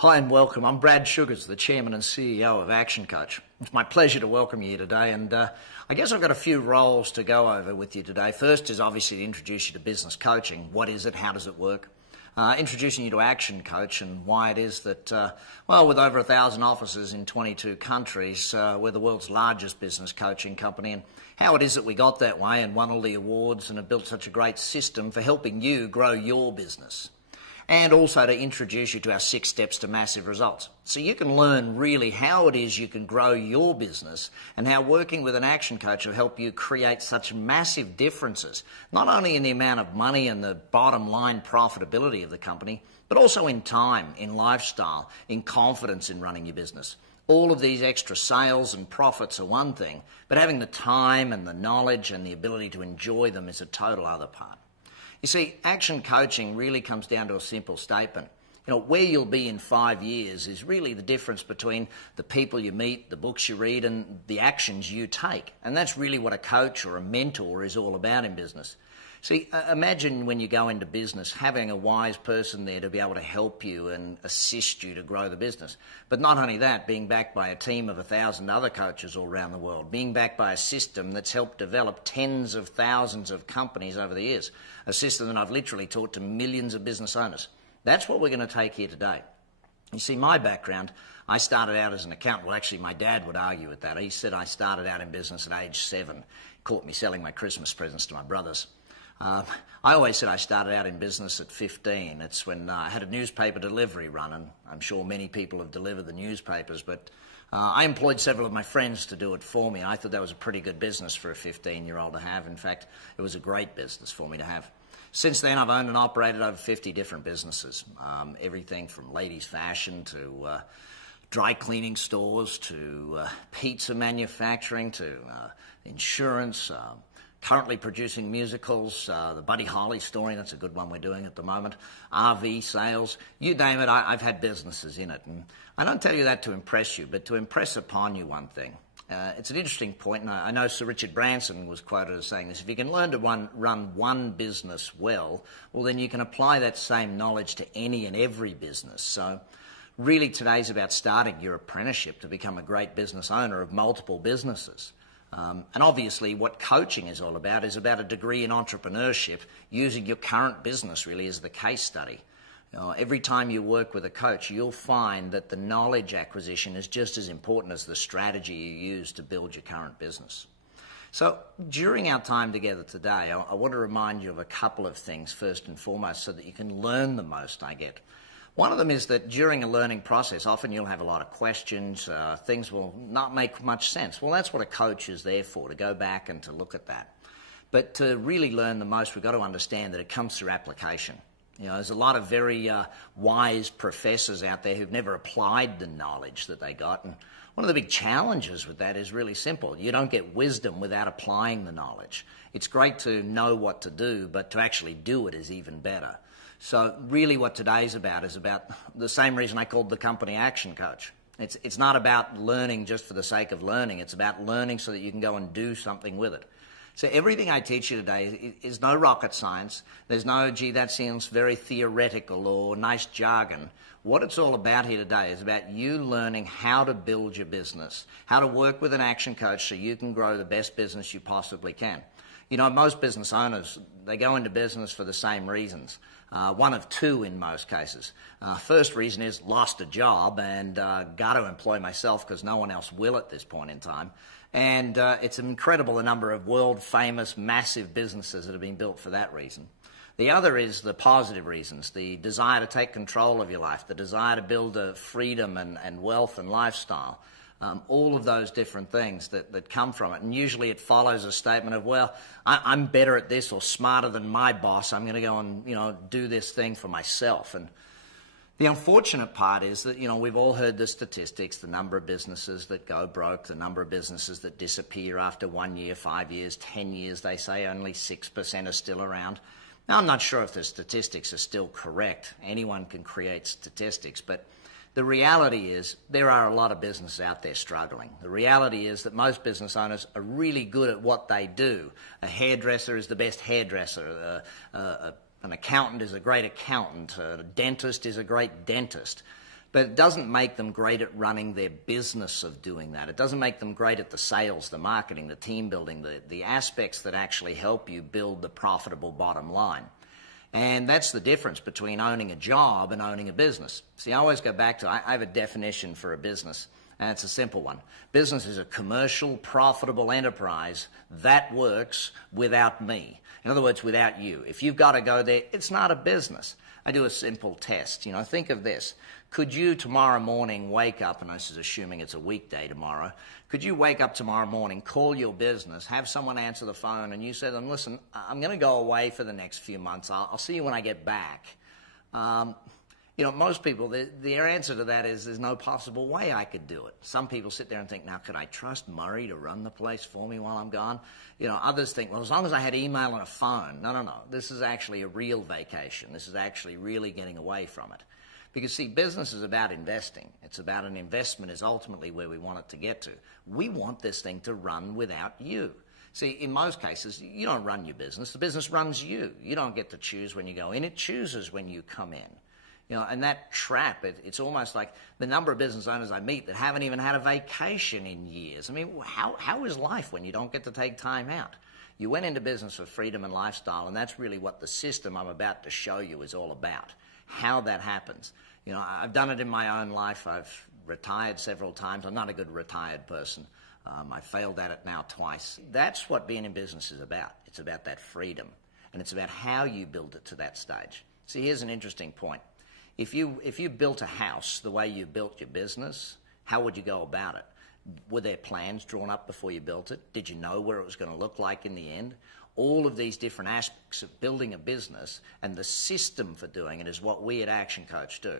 Hi and welcome. I'm Brad Sugars, the Chairman and CEO of ActionCOACH. It's my pleasure to welcome you today, and I guess I've got a few roles to go over with you today. First is obviously to introduce you to business coaching. What is it? How does it work? Introducing you to ActionCOACH and why it is that, with over 1,000 offices in 22 countries, we're the world's largest business coaching company, and how it is that we got that way and won all the awards and have built such a great system for helping you grow your business. And also to introduce you to our 6 steps to massive results. So you can learn really how it is you can grow your business and how working with an action coach will help you create such massive differences, not only in the amount of money and the bottom line profitability of the company, but also in time, in lifestyle, in confidence in running your business. All of these extra sales and profits are one thing, but having the time and the knowledge and the ability to enjoy them is a total other part. You see, action coaching really comes down to a simple statement. Where you'll be in 5 years is really the difference between the people you meet, the books you read, and the actions you take. And that's really what a coach or a mentor is all about in business. See, imagine when you go into business having a wise person there to be able to help you and assist you to grow the business. But not only that, being backed by a team of 1,000 other coaches all around the world, being backed by a system that's helped develop tens of thousands of companies over the years, a system that I've literally taught to millions of business owners. That's what we're going to take here today. You see, my background, I started out as an accountant. Well, actually, my dad would argue with that. He said I started out in business at age 7. Caught me selling my Christmas presents to my brothers. I always said I started out in business at 15. It's when I had a newspaper delivery run, and I'm sure many people have delivered the newspapers, but I employed several of my friends to do it for me. I thought that was a pretty good business for a 15-year-old to have. In fact, it was a great business for me to have. Since then, I've owned and operated over 50 different businesses, everything from ladies' fashion to dry cleaning stores to pizza manufacturing to insurance, currently producing musicals, the Buddy Holly story, that's a good one we're doing at the moment, RV sales, you name it, I've had businesses in it. And I don't tell you that to impress you, but to impress upon you one thing. It's an interesting point, and I know Sir Richard Branson was quoted as saying this: if you can learn to run one business well, then you can apply that same knowledge to any and every business. So really today's about starting your apprenticeship to become a great business owner of multiple businesses. And obviously what coaching is all about is about a degree in entrepreneurship, using your current business really as the case study. Every time you work with a coach, you'll find that the knowledge acquisition is just as important as the strategy you use to build your current business. So during our time together today, I want to remind you of a couple of things first and foremost so that you can learn the most, I get. One of them is that during a learning process, often you'll have a lot of questions, things will not make much sense. Well, that's what a coach is there for, to go back and to look at that. But to really learn the most, we've got to understand that it comes through application. There's a lot of very wise professors out there who've never applied the knowledge that they got. And one of the big challenges with that is really simple. You don't get wisdom without applying the knowledge. It's great to know what to do, but to actually do it is even better. So really what today's about is about the same reason I called the company Action Coach. It's not about learning just for the sake of learning. It's about learning so that you can go and do something with it. So everything I teach you today is no rocket science. There's no, gee, that sounds very theoretical or nice jargon. What it's all about here today is about you learning how to build your business, how to work with an action coach so you can grow the best business you possibly can. Most business owners, they go into business for the same reasons. One of two in most cases. First reason is lost a job and got to employ myself because no one else will at this point in time. And it's incredible the number of world-famous, massive businesses that have been built for that reason. The other is the positive reasons, the desire to take control of your life, the desire to build a freedom and wealth and lifestyle. All of those different things that come from it. And usually it follows a statement of, well, I'm better at this or smarter than my boss. I'm going to go and, do this thing for myself. And the unfortunate part is that, we've all heard the statistics, the number of businesses that go broke, the number of businesses that disappear after 1 year, 5 years, 10 years. They say only 6% are still around. Now, I'm not sure if the statistics are still correct. Anyone can create statistics, but the reality is there are a lot of businesses out there struggling. The reality is that most business owners are really good at what they do. A hairdresser is the best hairdresser. An accountant is a great accountant. A dentist is a great dentist. But it doesn't make them great at running their business of doing that. It doesn't make them great at the sales, the marketing, the team building, the aspects that actually help you build the profitable bottom line. And that's the difference between owning a job and owning a business. See, I always go back to, I have a definition for a business, and it's a simple one. Business is a commercial, profitable enterprise that works without me. In other words, without you. If you've got to go there, it's not a business. I do a simple test. Think of this. Could you tomorrow morning wake up, and this is assuming it's a weekday tomorrow, could you wake up tomorrow morning, call your business, have someone answer the phone, and you say to them, listen, I'm going to go away for the next few months. I'll see you when I get back. Most people, their answer to that is there's no possible way I could do it. Some people sit there and think, now, could I trust Murray to run the place for me while I'm gone? Others think, well, as long as I had email and a phone. No. This is actually a real vacation. This is actually really getting away from it. Because, see, business is about investing. It's about an investment is ultimately where we want it to get to. We want this thing to run without you. See, in most cases, you don't run your business. The business runs you. You don't get to choose when you go in. It chooses when you come in. And that trap, it's almost like the number of business owners I meet that haven't even had a vacation in years. I mean, how is life when you don't get to take time out? You went into business for freedom and lifestyle, and that's really what the system I'm about to show you is all about, how that happens. I've done it in my own life. I've retired several times. I'm not a good retired person. I failed at it now twice. That's what being in business is about. It's about that freedom, and it's about how you build it to that stage. See, here's an interesting point. If you built a house the way you built your business, how would you go about it? Were there plans drawn up before you built it? Did you know where it was going to look like in the end? All of these different aspects of building a business and the system for doing it is what we at ActionCOACH do.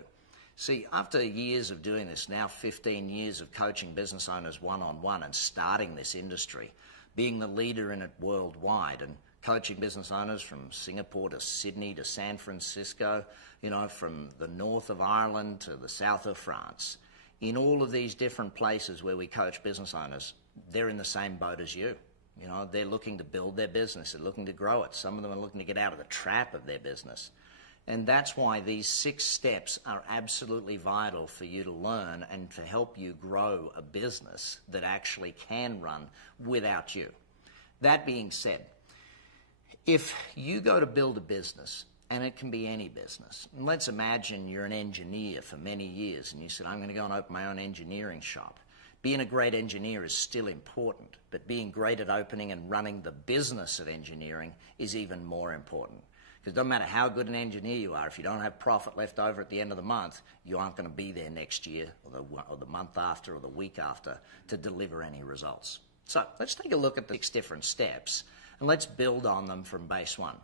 See, after years of doing this, now 15 years of coaching business owners one-on-one and starting this industry, being the leader in it worldwide and coaching business owners from Singapore to Sydney to San Francisco, from the north of Ireland to the south of France. In all of these different places where we coach business owners, they're in the same boat as you. They're looking to build their business. They're looking to grow it. Some of them are looking to get out of the trap of their business. And that's why these 6 steps are absolutely vital for you to learn and to help you grow a business that actually can run without you. That being said, if you go to build a business, and it can be any business, and let's imagine you're an engineer for many years and you said, I'm going to go and open my own engineering shop. Being a great engineer is still important, but being great at opening and running the business of engineering is even more important. Because it doesn't matter how good an engineer you are, if you don't have profit left over at the end of the month, you aren't going to be there next year or the month after or the week after to deliver any results. So let's take a look at the 6 different steps and let's build on them from base 1.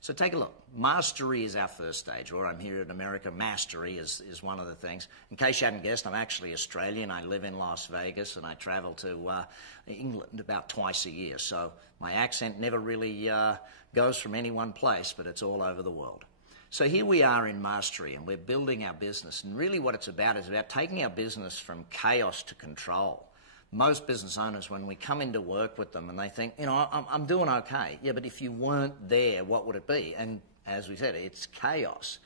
So take a look. Mastery is our first stage, or I'm here in America, mastery is one of the things. In case you hadn't guessed, I'm actually Australian. I live in Las Vegas and I travel to England about twice a year. So my accent never really goes from any one place, but it's all over the world. So here we are in mastery and we're building our business. And really what it's about is about taking our business from chaos to control. Most business owners, when we come into work with them and they think, I'm doing okay. Yeah, but if you weren't there, what would it be? And as we said, it's chaos.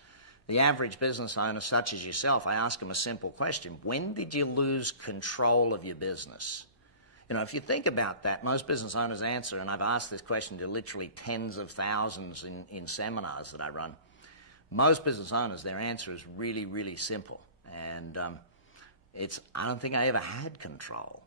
The average business owner, such as yourself, I ask them a simple question. When did you lose control of your business? If you think about that, most business owners answer, and I've asked this question to literally tens of thousands in seminars that I run. Most business owners, their answer is really, really simple. And I don't think I ever had control.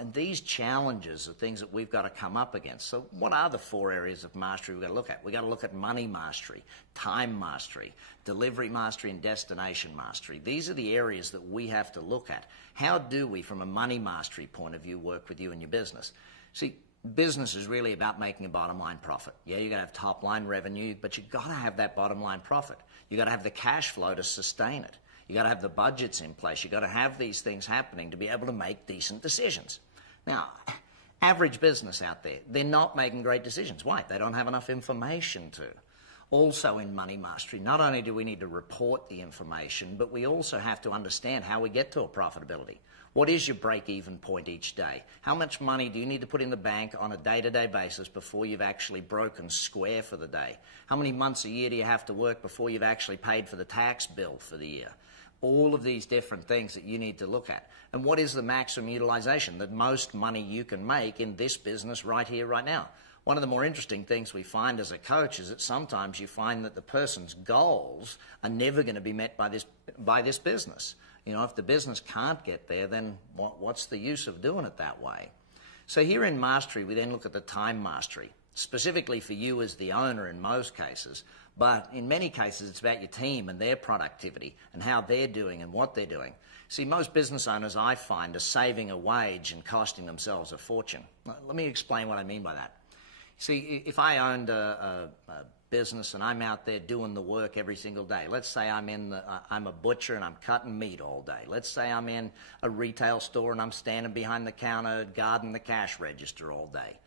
And these challenges are things that we've got to come up against. So what are the 4 areas of mastery we've got to look at? We've got to look at money mastery, time mastery, delivery mastery, and destination mastery. These are the areas that we have to look at. How do we, from a money mastery point of view, work with you and your business? See, business is really about making a bottom line profit. Yeah, you've got to have top line revenue, but you've got to have that bottom line profit. You've got to have the cash flow to sustain it. You've got to have the budgets in place. You've got to have these things happening to be able to make decent decisions. Now, average business out there, they're not making great decisions. Why? They don't have enough information to. Also in money mastery, not only do we need to report the information, but we also have to understand how we get to a profitability. What is your break-even point each day? How much money do you need to put in the bank on a day-to-day basis before you've actually broken square for the day? How many months a year do you have to work before you've actually paid for the tax bill for the year? All of these different things that you need to look at. And what is the maximum utilization, the most money you can make in this business right here, right now? One of the more interesting things we find as a coach is that sometimes you find that the person's goals are never going to be met by this business. You know, if the business can't get there, then what's the use of doing it that way? So here in Mastery, we then look at the time mastery, specifically for you as the owner in most cases. But in many cases, it's about your team and their productivity and how they're doing and what they're doing. See, most business owners, I find, are saving a wage and costing themselves a fortune. Let me explain what I mean by that. See, if I owned a business and I'm out there doing the work every single day, let's say I'm a butcher and I'm cutting meat all day. Let's say I'm in a retail store and I'm standing behind the counter guarding the cash register all day.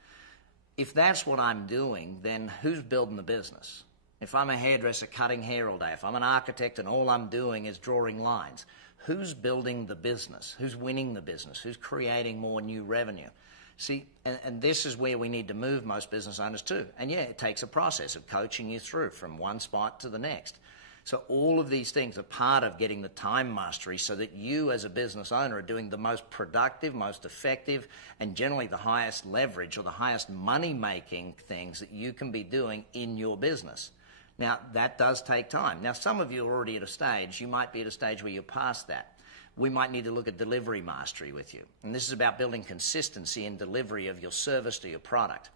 If that's what I'm doing, then who's building the business? If I'm a hairdresser cutting hair all day, if I'm an architect and all I'm doing is drawing lines, who's building the business? Who's winning the business? Who's creating more new revenue? See, and this is where we need to move most business owners to. And yeah, it takes a process of coaching you through from one spot to the next. So all of these things are part of getting the time mastery so that you as a business owner are doing the most productive, most effective, and generally the highest leverage or the highest money-making things that you can be doing in your business. Now, that does take time. Now, some of you are already at a stage. You might be at a stage where you're past that. We might need to look at delivery mastery with you. And this is about building consistency in delivery of your service to your product.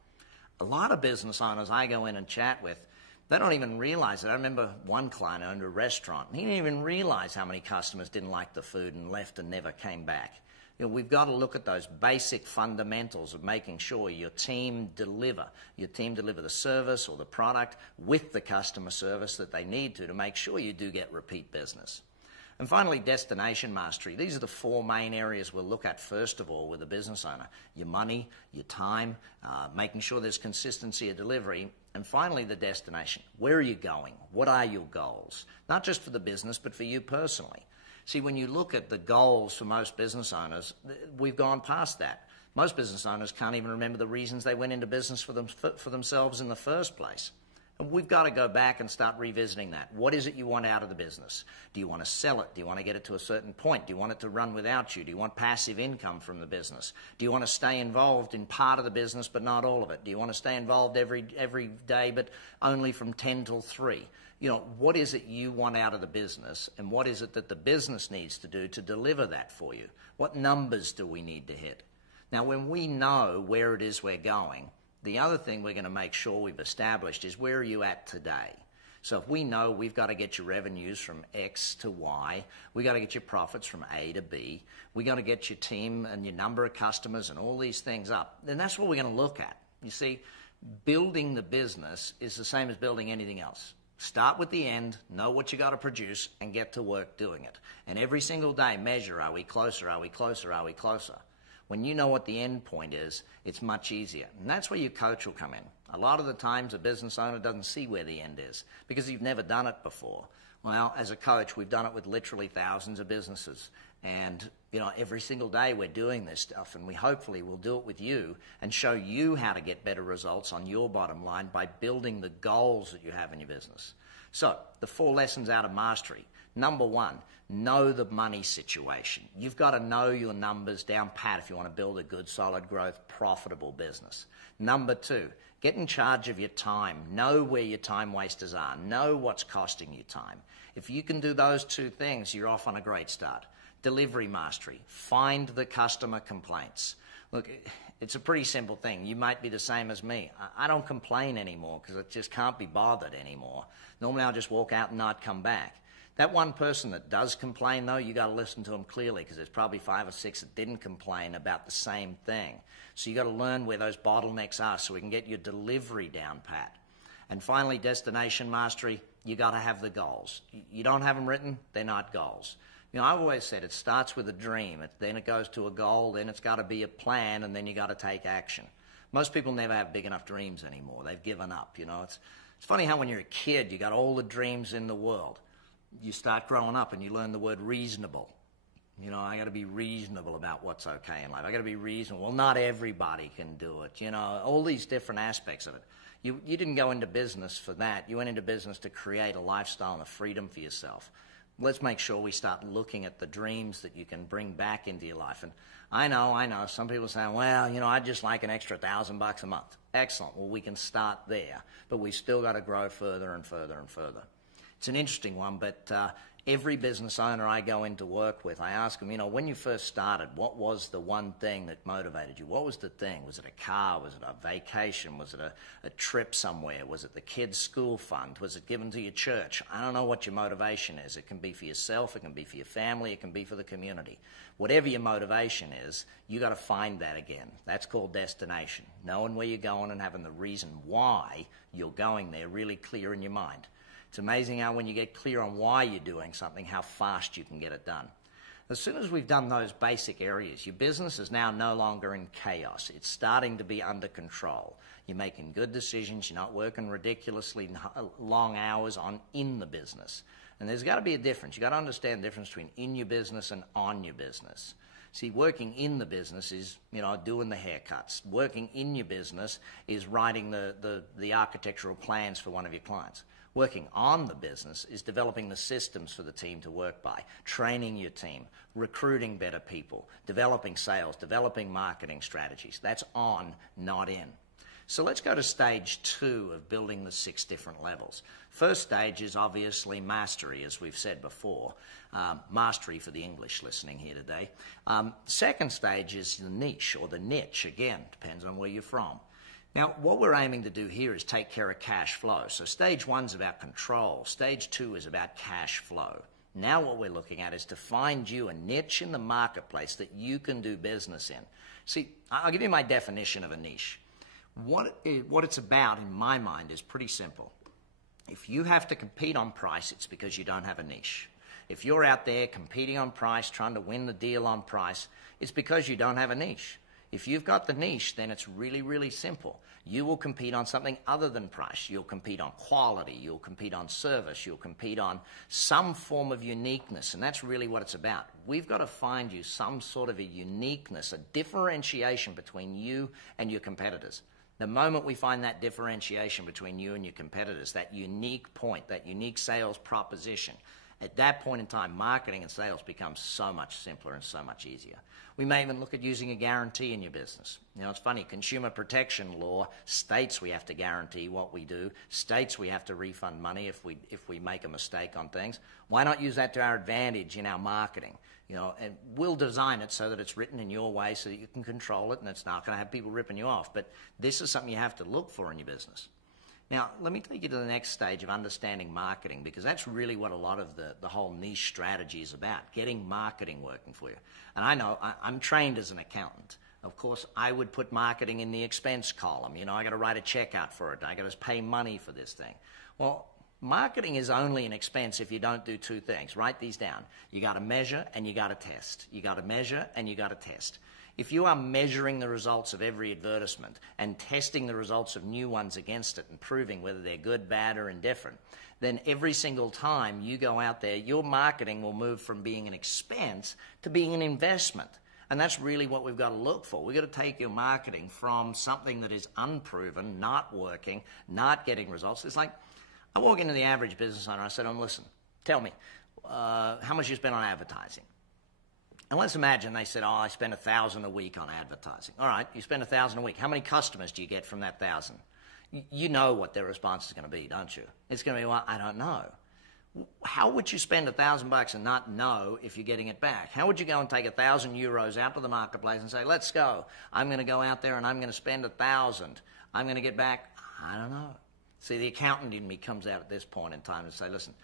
A lot of business owners I go in and chat with, they don't even realize it. I remember one client owned a restaurant. He didn't even realize how many customers didn't like the food and left and never came back. You know, we've got to look at those basic fundamentals of making sure your team deliver the service or the product with the customer service that they need to make sure you do get repeat business. And finally, destination mastery. These are the four main areas we'll look at first of all with a business owner. Your money, your time, making sure there's consistency of delivery, and finally the destination. Where are you going? What are your goals? Not just for the business, but for you personally. See, when you look at the goals for most business owners, we've gone past that. Most business owners can't even remember the reasons they went into business for themselves in the first place. And we've got to go back and start revisiting that. What is it you want out of the business? Do you want to sell it? Do you want to get it to a certain point? Do you want it to run without you? Do you want passive income from the business? Do you want to stay involved in part of the business but not all of it? Do you want to stay involved every day but only from 10 till 3? You know, what is it you want out of the business, and what is it that the business needs to do to deliver that for you? What numbers do we need to hit? Now, when we know where it is we're going, the other thing we're going to make sure we've established is where are you at today? So if we know we've got to get your revenues from X to Y, we've got to get your profits from A to B, we've got to get your team and your number of customers and all these things up, then that's what we're going to look at. You see, building the business is the same as building anything else. Start with the end, know what you got to produce, and get to work doing it. And every single day measure, are we closer, are we closer, are we closer? When you know what the end point is, it's much easier. And that's where your coach will come in. A lot of the times a business owner doesn't see where the end is because you've never done it before. Well, as a coach, we've done it with literally thousands of businesses. And, you know, every single day we're doing this stuff, and we hopefully will do it with you and show you how to get better results on your bottom line by building the goals that you have in your business. So, the 4 lessons out of mastery. Number 1, know the money situation. You've got to know your numbers down pat if you want to build a good, solid growth, profitable business. Number 2, get in charge of your time. Know where your time wasters are. Know what's costing you time. If you can do those 2 things, you're off on a great start. Delivery mastery. Find the customer complaints. Look, it's a pretty simple thing. You might be the same as me. I don't complain anymore because I just can't be bothered anymore. Normally I'll just walk out and not come back. That one person that does complain, though, you got to listen to them clearly because there's probably 5 or 6 that didn't complain about the same thing. So you got to learn where those bottlenecks are so we can get your delivery down pat. And finally, destination mastery, you got to have the goals. You don't have them written, they're not goals. You know, I've always said it starts with a dream, then it goes to a goal, then it's got to be a plan, and then you got to take action. Most people never have big enough dreams anymore. They've given up, you know. It's funny how when you're a kid, you got all the dreams in the world. You start growing up and you learn the word reasonable. You know, I got to be reasonable about what's okay in life. I got to be reasonable. Well, not everybody can do it. You know, all these different aspects of it. You didn't go into business for that. You went into business to create a lifestyle and a freedom for yourself. let's make sure we start looking at the dreams that you can bring back into your life. And I know, some people say, well, I'd just like an extra $1,000 a month. Excellent. Well, we can start there, but we've still got to grow further and further and further. It's an interesting one, but every business owner I go into work with, I ask them, when you first started, what was the one thing that motivated you? What was the thing? Was it a car? Was it a vacation? Was it a trip somewhere? Was it the kids' school fund? Was it given to your church? I don't know what your motivation is. It can be for yourself. It can be for your family. It can be for the community. Whatever your motivation is, you got to find that again. That's called destination. Knowing where you're going and having the reason why you're going there really clear in your mind. It's amazing how when you get clear on why you're doing something, how fast you can get it done. As soon as we've done those basic areas, your business is now no longer in chaos. It's starting to be under control. You're making good decisions. You're not working ridiculously long hours in the business. And there's got to be a difference. You've got to understand the difference between in your business and on your business. See, working in the business is, doing the haircuts. Working in your business is writing the architectural plans for one of your clients. Working on the business is developing the systems for the team to work by, training your team, recruiting better people, developing sales, developing marketing strategies. That's on, not in. So let's go to stage 2 of building the 6 different levels. First stage is obviously mastery, as we've said before. Mastery for the English listening here today. Second stage is the niche or the niche. Again, depends on where you're from. Now, what we're aiming to do here is take care of cash flow. So stage 1 is about control. Stage 2 is about cash flow. Now what we're looking at is to find you a niche in the marketplace that you can do business in. See, I'll give you my definition of a niche. What it's about, in my mind, is pretty simple. If you have to compete on price, it's because you don't have a niche. If you're out there competing on price, trying to win the deal on price, it's because you don't have a niche. If you've got the niche, then it's really, really simple. You will compete on something other than price. You'll compete on quality. You'll compete on service. You'll compete on some form of uniqueness, and that's really what it's about. We've got to find you some sort of a uniqueness, a differentiation between you and your competitors. The moment we find that differentiation between you and your competitors, that unique point, that unique sales proposition, at that point in time, marketing and sales becomes so much simpler and so much easier. We may even look at using a guarantee in your business. It's funny, consumer protection law states we have to guarantee what we do, states we have to refund money if we make a mistake on things. Why not use that to our advantage in our marketing? And we'll design it so that it's written in your way so that you can control it and it's not going to have people ripping you off. But this is something you have to look for in your business. Now, let me take you to the next stage of understanding marketing, because that's really what a lot of the whole niche strategy is about, getting marketing working for you. And I know I'm trained as an accountant. Of course, I would put marketing in the expense column. I got to write a check out for it. I got to pay money for this thing. Well, marketing is only an expense if you don't do 2 things. Write these down. You got to measure and you got to test. You got to measure and you got to test. If you are measuring the results of every advertisement and testing the results of new ones against it and proving whether they're good, bad, or indifferent, then every single time you go out there, your marketing will move from being an expense to being an investment. And that's really what we've got to look for. We've got to take your marketing from something that is unproven, not working, not getting results. It's like I walk into the average business owner, I said, listen, tell me, how much you spend on advertising? And let's imagine they said, I spend $1,000 a week on advertising. All right, you spend $1,000 a week. How many customers do you get from that 1,000? You know what their response is going to be, don't you? It's going to be, well, I don't know. How would you spend $1,000 and not know if you're getting it back? How would you go and take €1,000 out to the marketplace and say, let's go. I'm going to go out there and I'm going to spend 1,000. I'm going to get back, I don't know. See, the accountant in me comes out at this point in time and say, listen,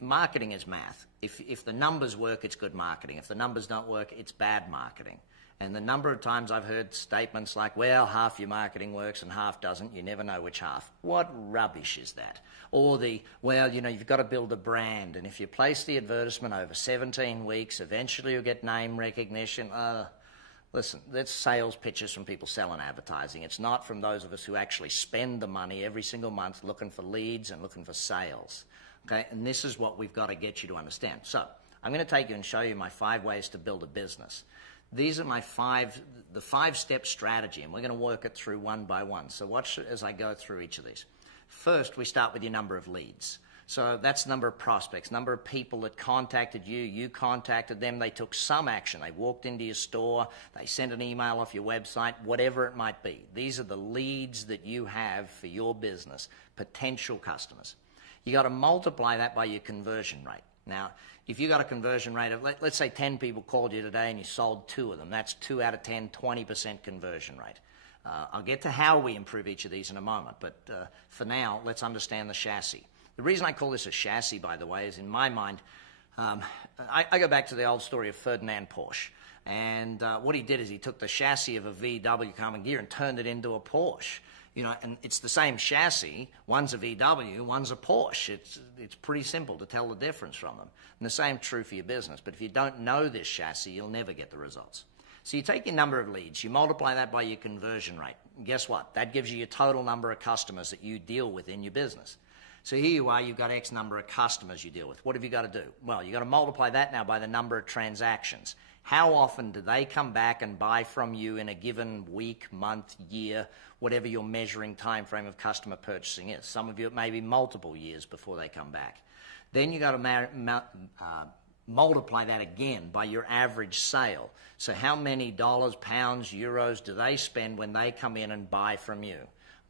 marketing is math. If the numbers work, it's good marketing. If the numbers don't work, it's bad marketing. And the number of times I've heard statements like, well, half your marketing works and half doesn't, you never know which half. What rubbish is that? Or you've got to build a brand, and if you place the advertisement over 17 weeks, eventually you'll get name recognition. Listen, that's sales pitches from people selling advertising. It's not from those of us who actually spend the money every single month looking for leads and looking for sales. Okay, and this is what we've got to get you to understand. So I'm going to take you and show you my 5 ways to build a business. These are my 5-step strategy, and we're going to work it through one by one. So watch as I go through each of these. First, we start with your number of leads. So that's the number of prospects, number of people that contacted you, you contacted them, they took some action. They walked into your store, they sent an email off your website, whatever it might be. These are the leads that you have for your business, potential customers. You got to multiply that by your conversion rate. Now, if you got a conversion rate of, let's say 10 people called you today and you sold 2 of them, that's 2 out of 10, 20% conversion rate. I'll get to how we improve each of these in a moment, but for now, let's understand the chassis. The reason I call this a chassis, by the way, is in my mind, I go back to the old story of Ferdinand Porsche. And what he did is he took the chassis of a VW Common Gear and turned it into a Porsche. You know, and it's the same chassis. One's a VW, one's a Porsche. It's pretty simple to tell the difference from them. And the same true for your business. But if you don't know this chassis, you'll never get the results. So you take your number of leads, you multiply that by your conversion rate. And guess what? That gives you your total number of customers that you deal with in your business. So here you are, you've got X number of customers you deal with. What have you got to do? Well, you've got to multiply that now by the number of transactions. How often do they come back and buy from you in a given week, month, year, whatever your measuring time frame of customer purchasing is? Some of you, it may be multiple years before they come back. Then you've got to multiply that again by your average sale. So how many dollars, pounds, euros do they spend when they come in and buy from you?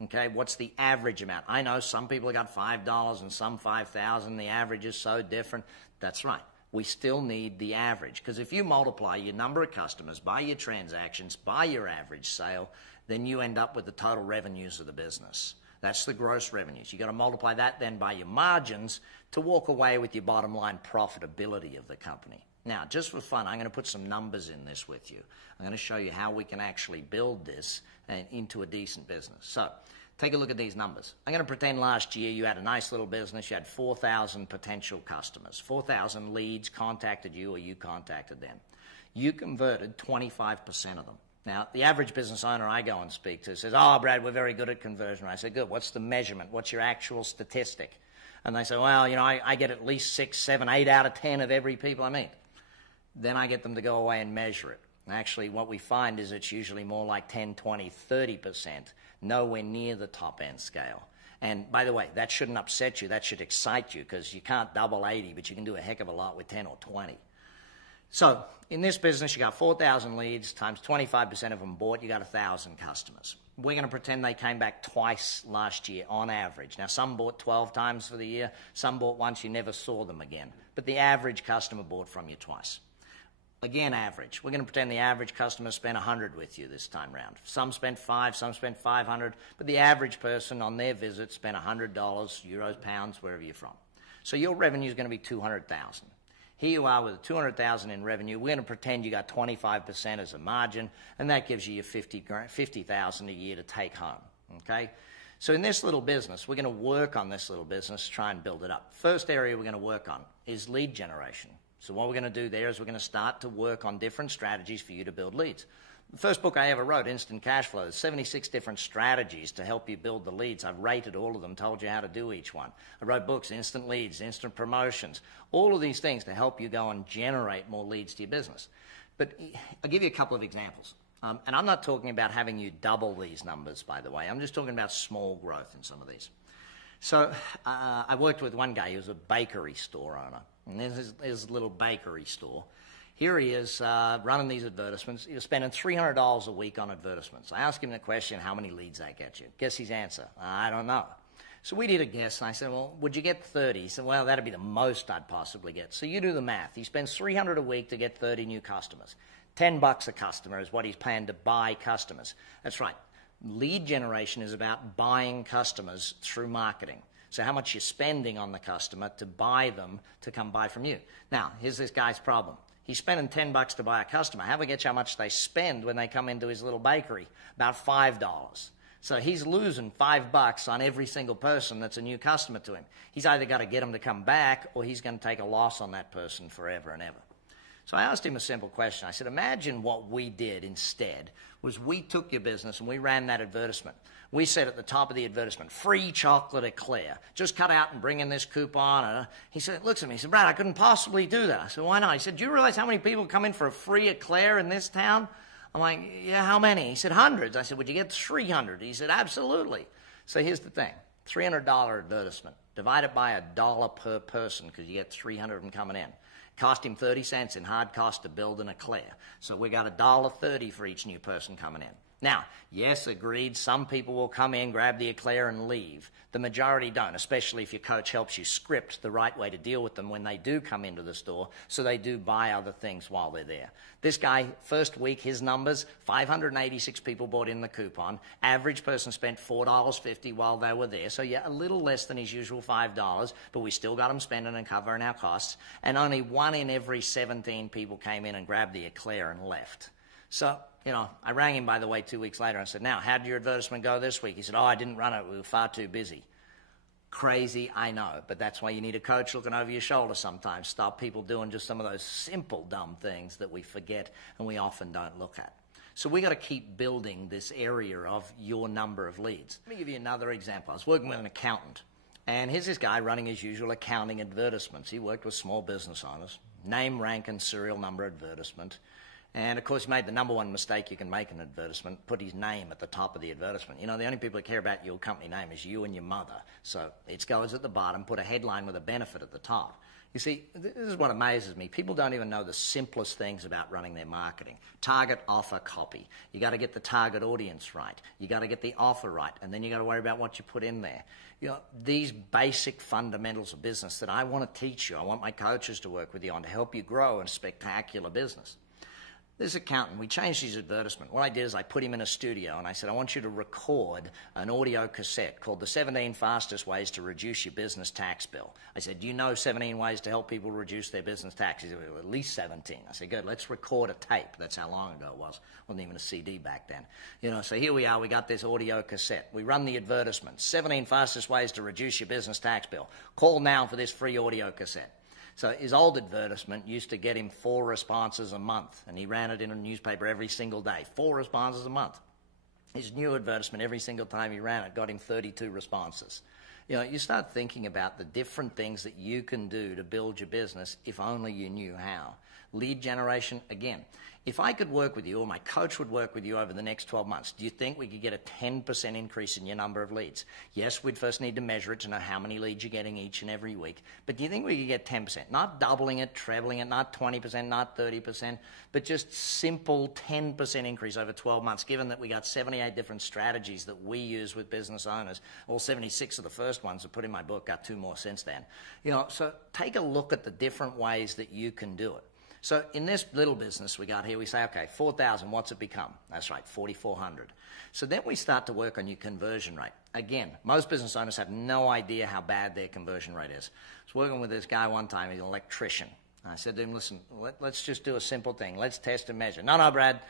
Okay, what's the average amount? I know some people have got $5 and some $5,000. The average is so different. That's right. We still need the average, because if you multiply your number of customers by your transactions, by your average sale, then you end up with the total revenues of the business. That's the gross revenues. You've got to multiply that then by your margins to walk away with your bottom line profitability of the company. Now, just for fun, I'm going to put some numbers in this with you. I'm going to show you how we can actually build this into a decent business. So, take a look at these numbers. I'm going to pretend last year you had a nice little business. You had 4,000 potential customers. 4,000 leads contacted you or you contacted them. You converted 25% of them. Now, the average business owner I go and speak to says, "Oh, Brad, we're very good at conversion." I say, "Good. What's the measurement? What's your actual statistic?" And they say, "Well, you know, I get at least 6, 7, 8 out of 10 of every people I meet." Then I get them to go away and measure it. Actually, what we find is it's usually more like 10, 20, 30%, nowhere near the top end scale. And by the way, that shouldn't upset you. That should excite you, because you can't double 80, but you can do a heck of a lot with 10 or 20. So in this business, you got 4,000 leads times 25% of them bought, you got 1,000 customers. We're going to pretend they came back twice last year on average. Now, some bought 12 times for the year. Some bought once, you never saw them again. But the average customer bought from you twice. Again, average. We're going to pretend the average customer spent 100 with you this time round. Some spent 5, some spent 500, but the average person on their visit spent $100, euros, pounds, wherever you're from. So your revenue is going to be 200,000. Here you are with 200,000 in revenue. We're going to pretend you got 25% as a margin, and that gives you your 50,000 a year to take home. Okay? So in this little business, we're going to work on this little business, try and build it up. First area we're going to work on is lead generation. So what we're going to do there is we're going to start to work on different strategies for you to build leads. The first book I ever wrote, Instant Cash Flow, there's 76 different strategies to help you build the leads. I've rated all of them, told you how to do each one. I wrote books, Instant Leads, Instant Promotions, all of these things to help you go and generate more leads to your business. But I'll give you a couple of examples. And I'm not talking about having you double these numbers, by the way. I'm just talking about small growth in some of these. So I worked with one guy who was a bakery store owner. And there's his little bakery store. Here he is running these advertisements. He was spending $300 a week on advertisements. I asked him the question, how many leads that get you? Guess his answer, I don't know. So we did a guess, and I said, well, would you get 30? He said, well, that'd be the most I'd possibly get. So you do the math. He spends $300 a week to get 30 new customers. $10 a customer is what he's paying to buy customers. That's right. Lead generation is about buying customers through marketing. So how much you're spending on the customer to buy them to come buy from you. Now, here's this guy's problem. He's spending $10 to buy a customer. Have a guess how much they spend when they come into his little bakery? About $5. So he's losing $5 on every single person that's a new customer to him. He's either got to get them to come back, or he's going to take a loss on that person forever and ever. So I asked him a simple question. I said, imagine what we did instead was we took your business and we ran that advertisement. We said at the top of the advertisement, free chocolate eclair. Just cut out and bring in this coupon. And he said, looks at me. He said, Brad, I couldn't possibly do that. I said, why not? He said, do you realize how many people come in for a free eclair in this town? I'm like, yeah, how many? He said, hundreds. I said, would you get 300? He said, absolutely. So here's the thing. $300 advertisement. Divide it by $1 per person because you get 300 of them coming in. Cost him 30 cents in hard cost to build an eclair. So we got $1.30 for each new person coming in. Now, yes, agreed, some people will come in, grab the eclair and leave. The majority don't, especially if your coach helps you script the right way to deal with them when they do come into the store, so they do buy other things while they're there. This guy, first week, his numbers, 586 people bought in the coupon. Average person spent $4.50 while they were there, so yeah, a little less than his usual $5, but we still got him spending and covering our costs, and only 1 in every 17 people came in and grabbed the eclair and left. So, I rang him, by the way, 2 weeks later and said, now, how did your advertisement go this week? He said, I didn't run it. We were far too busy. Crazy, I know, but that's why you need a coach looking over your shoulder sometimes. Stop people doing just some of those simple, dumb things that we forget and we often don't look at. So we got to keep building this area of your number of leads. Let me give you another example. I was working with an accountant, and here's this guy running his usual accounting advertisements. He worked with small business owners, name, rank, and serial number advertisement. And, of course, he made the number one mistake you can make in an advertisement, put his name at the top of the advertisement. The only people that care about your company name is you and your mother. So it goes at the bottom, put a headline with a benefit at the top. You see, this is what amazes me. People don't even know the simplest things about running their marketing. Target, offer, copy. You got to get the target audience right. You got to get the offer right, and then you got to worry about what you put in there. These basic fundamentals of business that I want to teach you, I want my coaches to work with you on to help you grow in a spectacular business. This accountant, we changed his advertisement. What I did is I put him in a studio and I said, I want you to record an audio cassette called The 17 Fastest Ways to Reduce Your Business Tax Bill. I said, do you know 17 ways to help people reduce their business taxes? He said, well, at least 17. I said, good, let's record a tape. That's how long ago it was. Wasn't even a CD back then. So here we are, we got this audio cassette. We run the advertisement, 17 Fastest Ways to Reduce Your Business Tax Bill. Call now for this free audio cassette. So his old advertisement used to get him 4 responses a month, and he ran it in a newspaper every single day, 4 responses a month. His new advertisement, every single time he ran it, got him 32 responses. You start thinking about the different things that you can do to build your business if only you knew how. Lead generation, again, if I could work with you or my coach would work with you over the next 12 months, do you think we could get a 10% increase in your number of leads? Yes, we'd first need to measure it to know how many leads you're getting each and every week. But do you think we could get 10%? Not doubling it, trebling it, not 20%, not 30%, but just simple 10% increase over 12 months, given that we got 78 different strategies that we use with business owners. All 76 of the first ones are put in my book, got 2 more since then. So take a look at the different ways that you can do it. So in this little business we got here, we say, okay, 4,000, what's it become? That's right, 4,400. So then we start to work on your conversion rate. Again, most business owners have no idea how bad their conversion rate is. I was working with this guy one time, he's an electrician. I said to him, listen, let's just do a simple thing. Let's test and measure. No, Brad.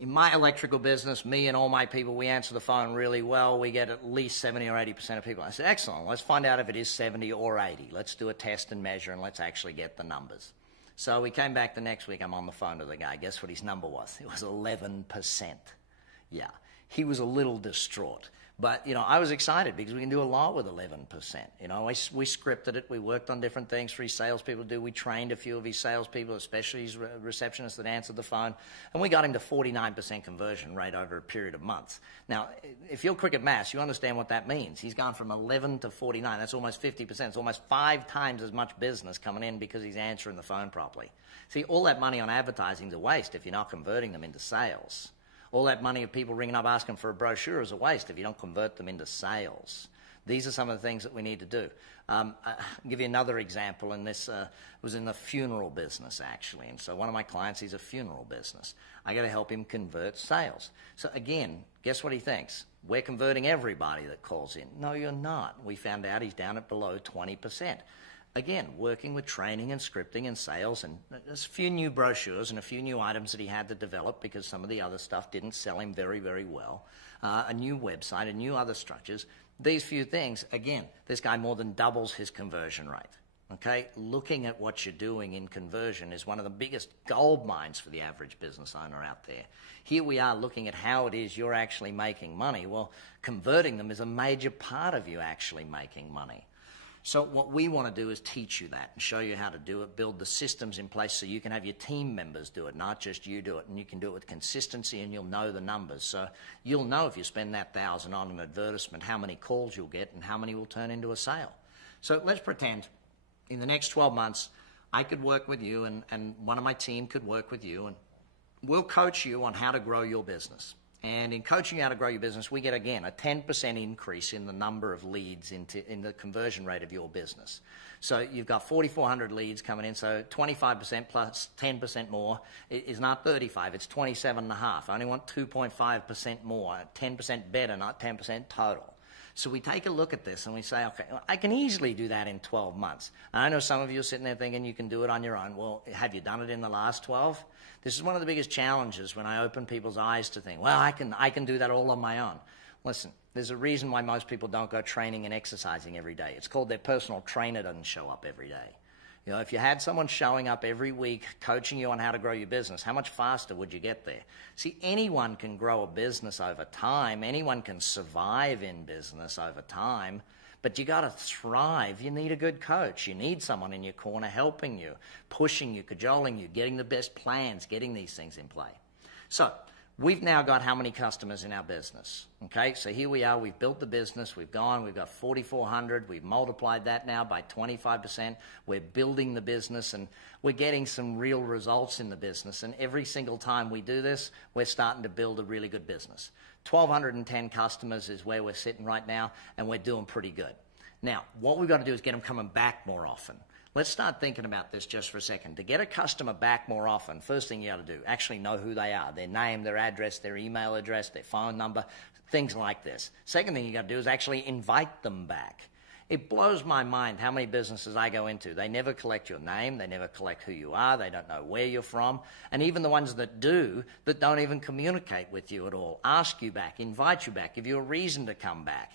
In my electrical business, me and all my people, we answer the phone really well. We get at least 70 or 80% of people. I said, excellent. Let's find out if it is 70 or 80. Let's do a test and measure, and let's actually get the numbers. So we came back the next week. I'm on the phone to the guy. Guess what his number was? It was 11%. Yeah, he was a little distraught. But, I was excited because we can do a lot with 11%. We scripted it. We worked on different things for his salespeople to do. We trained a few of his salespeople, especially his receptionists that answered the phone. And we got him to 49% conversion rate over a period of months. Now, if you're quick at maths, you understand what that means. He's gone from 11 to 49. That's almost 50%. It's almost 5 times as much business coming in because he's answering the phone properly. See, all that money on advertising is a waste if you're not converting them into sales. All that money of people ringing up asking for a brochure is a waste if you don't convert them into sales. These are some of the things that we need to do. I'll give you another example, and this was in the funeral business, actually. And so one of my clients, he's a funeral business. I got to help him convert sales. So again, guess what he thinks? We're converting everybody that calls in. No, you're not. We found out he's down at below 20%. Again, working with training and scripting and sales, and there's a few new brochures and a few new items that he had to develop because some of the other stuff didn't sell him very, very well. A new website, a new other structures. These few things, again, this guy more than doubles his conversion rate. Okay, looking at what you're doing in conversion is one of the biggest gold mines for the average business owner out there. Here we are looking at how it is you're actually making money. Well, converting them is a major part of you actually making money. So what we want to do is teach you that and show you how to do it, build the systems in place so you can have your team members do it, not just you do it, and you can do it with consistency and you'll know the numbers. So you'll know if you spend that $1,000 on an advertisement, how many calls you'll get and how many will turn into a sale. So let's pretend in the next 12 months I could work with you and one of my team could work with you and we'll coach you on how to grow your business. And in coaching you how to grow your business, we get, again, a 10% increase in the number of leads in the conversion rate of your business. So you've got 4,400 leads coming in, so 25% plus 10% more is not 35, it's 27.5. I only want 2.5% more, 10% better, not 10% total. So we take a look at this and we say, okay, well, I can easily do that in 12 months. And I know some of you are sitting there thinking you can do it on your own. Well, have you done it in the last 12? This is one of the biggest challenges when I open people's eyes to think, well, I can do that all on my own. Listen, there's a reason why most people don't go training and exercising every day. It's called their personal trainer doesn't show up every day. You know, if you had someone showing up every week coaching you on how to grow your business, how much faster would you get there? See, anyone can grow a business over time. Anyone can survive in business over time. But you got to thrive. You need a good coach. You need someone in your corner helping you, pushing you, cajoling you, getting the best plans, getting these things in play. So we've now got how many customers in our business? Okay, so here we are. We've built the business. We've got 4,400. We've multiplied that now by 25%. We're building the business, and we're getting some real results in the business. And every single time we do this, we're starting to build a really good business. 1,210 customers is where we're sitting right now, and we're doing pretty good. Now, what we've got to do is get them coming back more often. Let's start thinking about this just for a second. To get a customer back more often, first thing you got to do, actually know who they are, their name, their address, their email address, their phone number, things like this. Second thing you got to do is actually invite them back. It blows my mind how many businesses I go into. They never collect your name. They never collect who you are. They don't know where you're from. And even the ones that do, that don't even communicate with you at all, ask you back, invite you back, give you a reason to come back.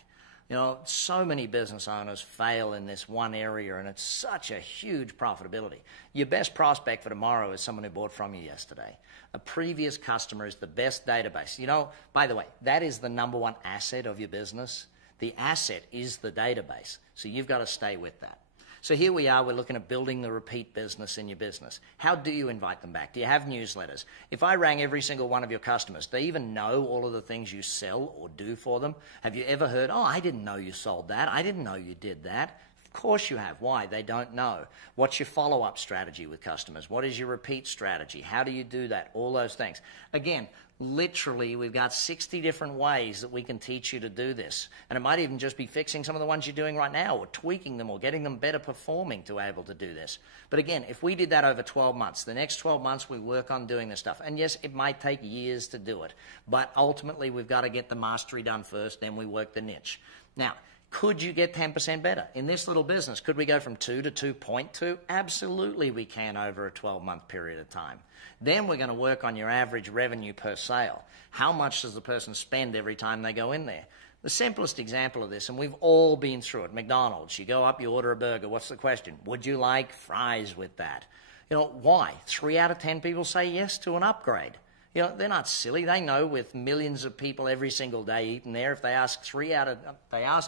You know, so many business owners fail in this one area, and it's such a huge profitability. Your best prospect for tomorrow is someone who bought from you yesterday. A previous customer is the best database. You know, by the way, that is the number one asset of your business. The asset is the database, so you've got to stay with that. So here we are, we're looking at building the repeat business in your business. How do you invite them back? Do you have newsletters? If I rang every single one of your customers, do they even know all of the things you sell or do for them? Have you ever heard, oh, I didn't know you sold that. I didn't know you did that. Of course you have. Why? They don't know. What's your follow-up strategy with customers? What is your repeat strategy? How do you do that? All those things. Again, literally, we've got 60 different ways that we can teach you to do this. And it might even just be fixing some of the ones you're doing right now or tweaking them or getting them better performing to be able to do this. But again, if we did that over 12 months, the next 12 months we work on doing this stuff. And yes, it might take years to do it. But ultimately, we've got to get the mastery done first, then we work the niche. Now, could you get 10% better? In this little business, could we go from 2 to 2.2? Absolutely we can over a 12-month period of time. Then we're going to work on your average revenue per sale. How much does the person spend every time they go in there? The simplest example of this, and we've all been through it, McDonald's, you go up, you order a burger. What's the question? Would you like fries with that? You know, why? 3 out of 10 people say yes to an upgrade. You know, they're not silly. They know with millions of people every single day eating there, if they ask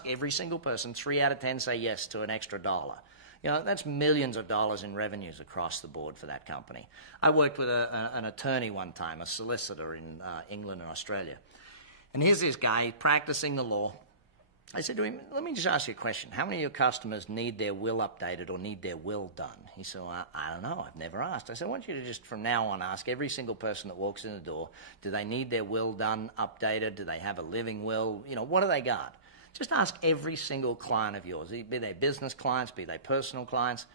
every single person, 3 out of 10 say yes to an extra $1. You know, that's millions of dollars in revenues across the board for that company. I worked with an attorney one time, a solicitor in England and Australia. And here's this guy practicing the law. I said to him, let me just ask you a question. How many of your customers need their will updated or need their will done? He said, well, I don't know. I've never asked. I said, I want you to just from now on ask every single person that walks in the door, do they need their will done, updated? Do they have a living will? You know, what do they got? Just ask every single client of yours, be they business clients, be they personal clients.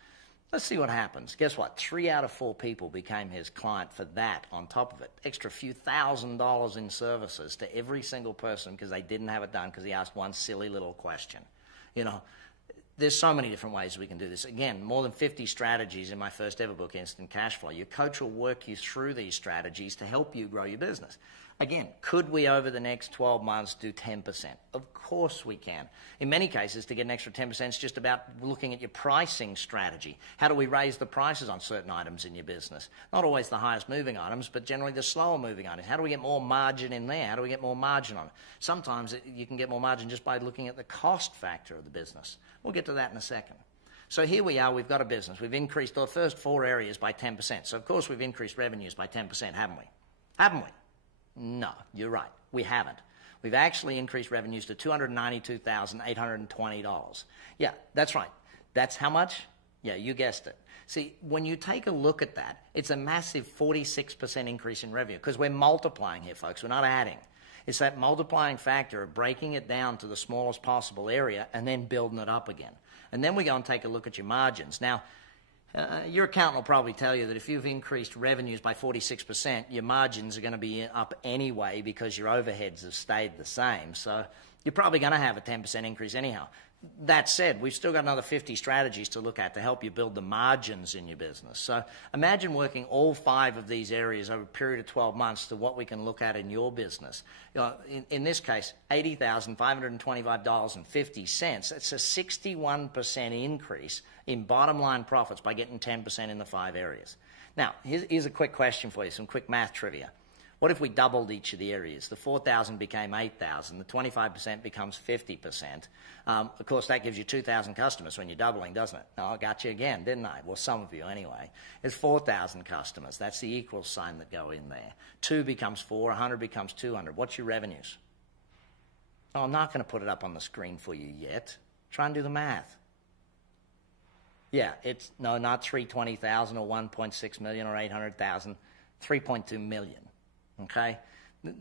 Let's see what happens. Guess what? 3 out of 4 people became his client for that on top of it. Extra few $1,000s in services to every single person because they didn't have it done because he asked one silly little question. You know, there's so many different ways we can do this. Again, more than 50 strategies in my first ever book, Instant Cash Flow. Your coach will work you through these strategies to help you grow your business. Again, could we over the next 12 months do 10%? Of course we can. In many cases, to get an extra 10% is just about looking at your pricing strategy. How do we raise the prices on certain items in your business? Not always the highest moving items, but generally the slower moving items. How do we get more margin in there? How do we get more margin on it? Sometimes you can get more margin just by looking at the cost factor of the business. We'll get to that in a second. So here we are, we've got a business. We've increased the first 4 areas by 10%. So of course we've increased revenues by 10%, haven't we? Haven't we? No, you're right. We haven't. We've actually increased revenues to $292,820. Yeah, that's right. That's how much? Yeah, you guessed it. See, when you take a look at that, it's a massive 46% increase in revenue because we're multiplying here, folks. We're not adding. It's that multiplying factor of breaking it down to the smallest possible area and then building it up again. And then we go and take a look at your margins. Now, your accountant will probably tell you that if you've increased revenues by 46%, your margins are going to be up anyway because your overheads have stayed the same. So you're probably going to have a 10% increase anyhow. That said, we've still got another 50 strategies to look at to help you build the margins in your business. So imagine working all 5 of these areas over a period of 12 months to what we can look at in your business. You know, in this case, $80,525.50. It's a 61% increase in bottom line profits by getting 10% in the 5 areas. Now, here's a quick question for you, some quick math trivia. What if we doubled each of the areas? The 4,000 became 8,000. The 25% becomes 50%. Of course, that gives you 2,000 customers when you're doubling, doesn't it? No, I got you again, didn't I? Well, some of you anyway. It's 4,000 customers. That's the equal sign that go in there. 2 becomes 4. 100 becomes 200. What's your revenues? Oh, I'm not going to put it up on the screen for you yet. Try and do the math. Yeah, it's, no, not 320,000 or 1.6 million or 800,000. 3.2 million. Okay?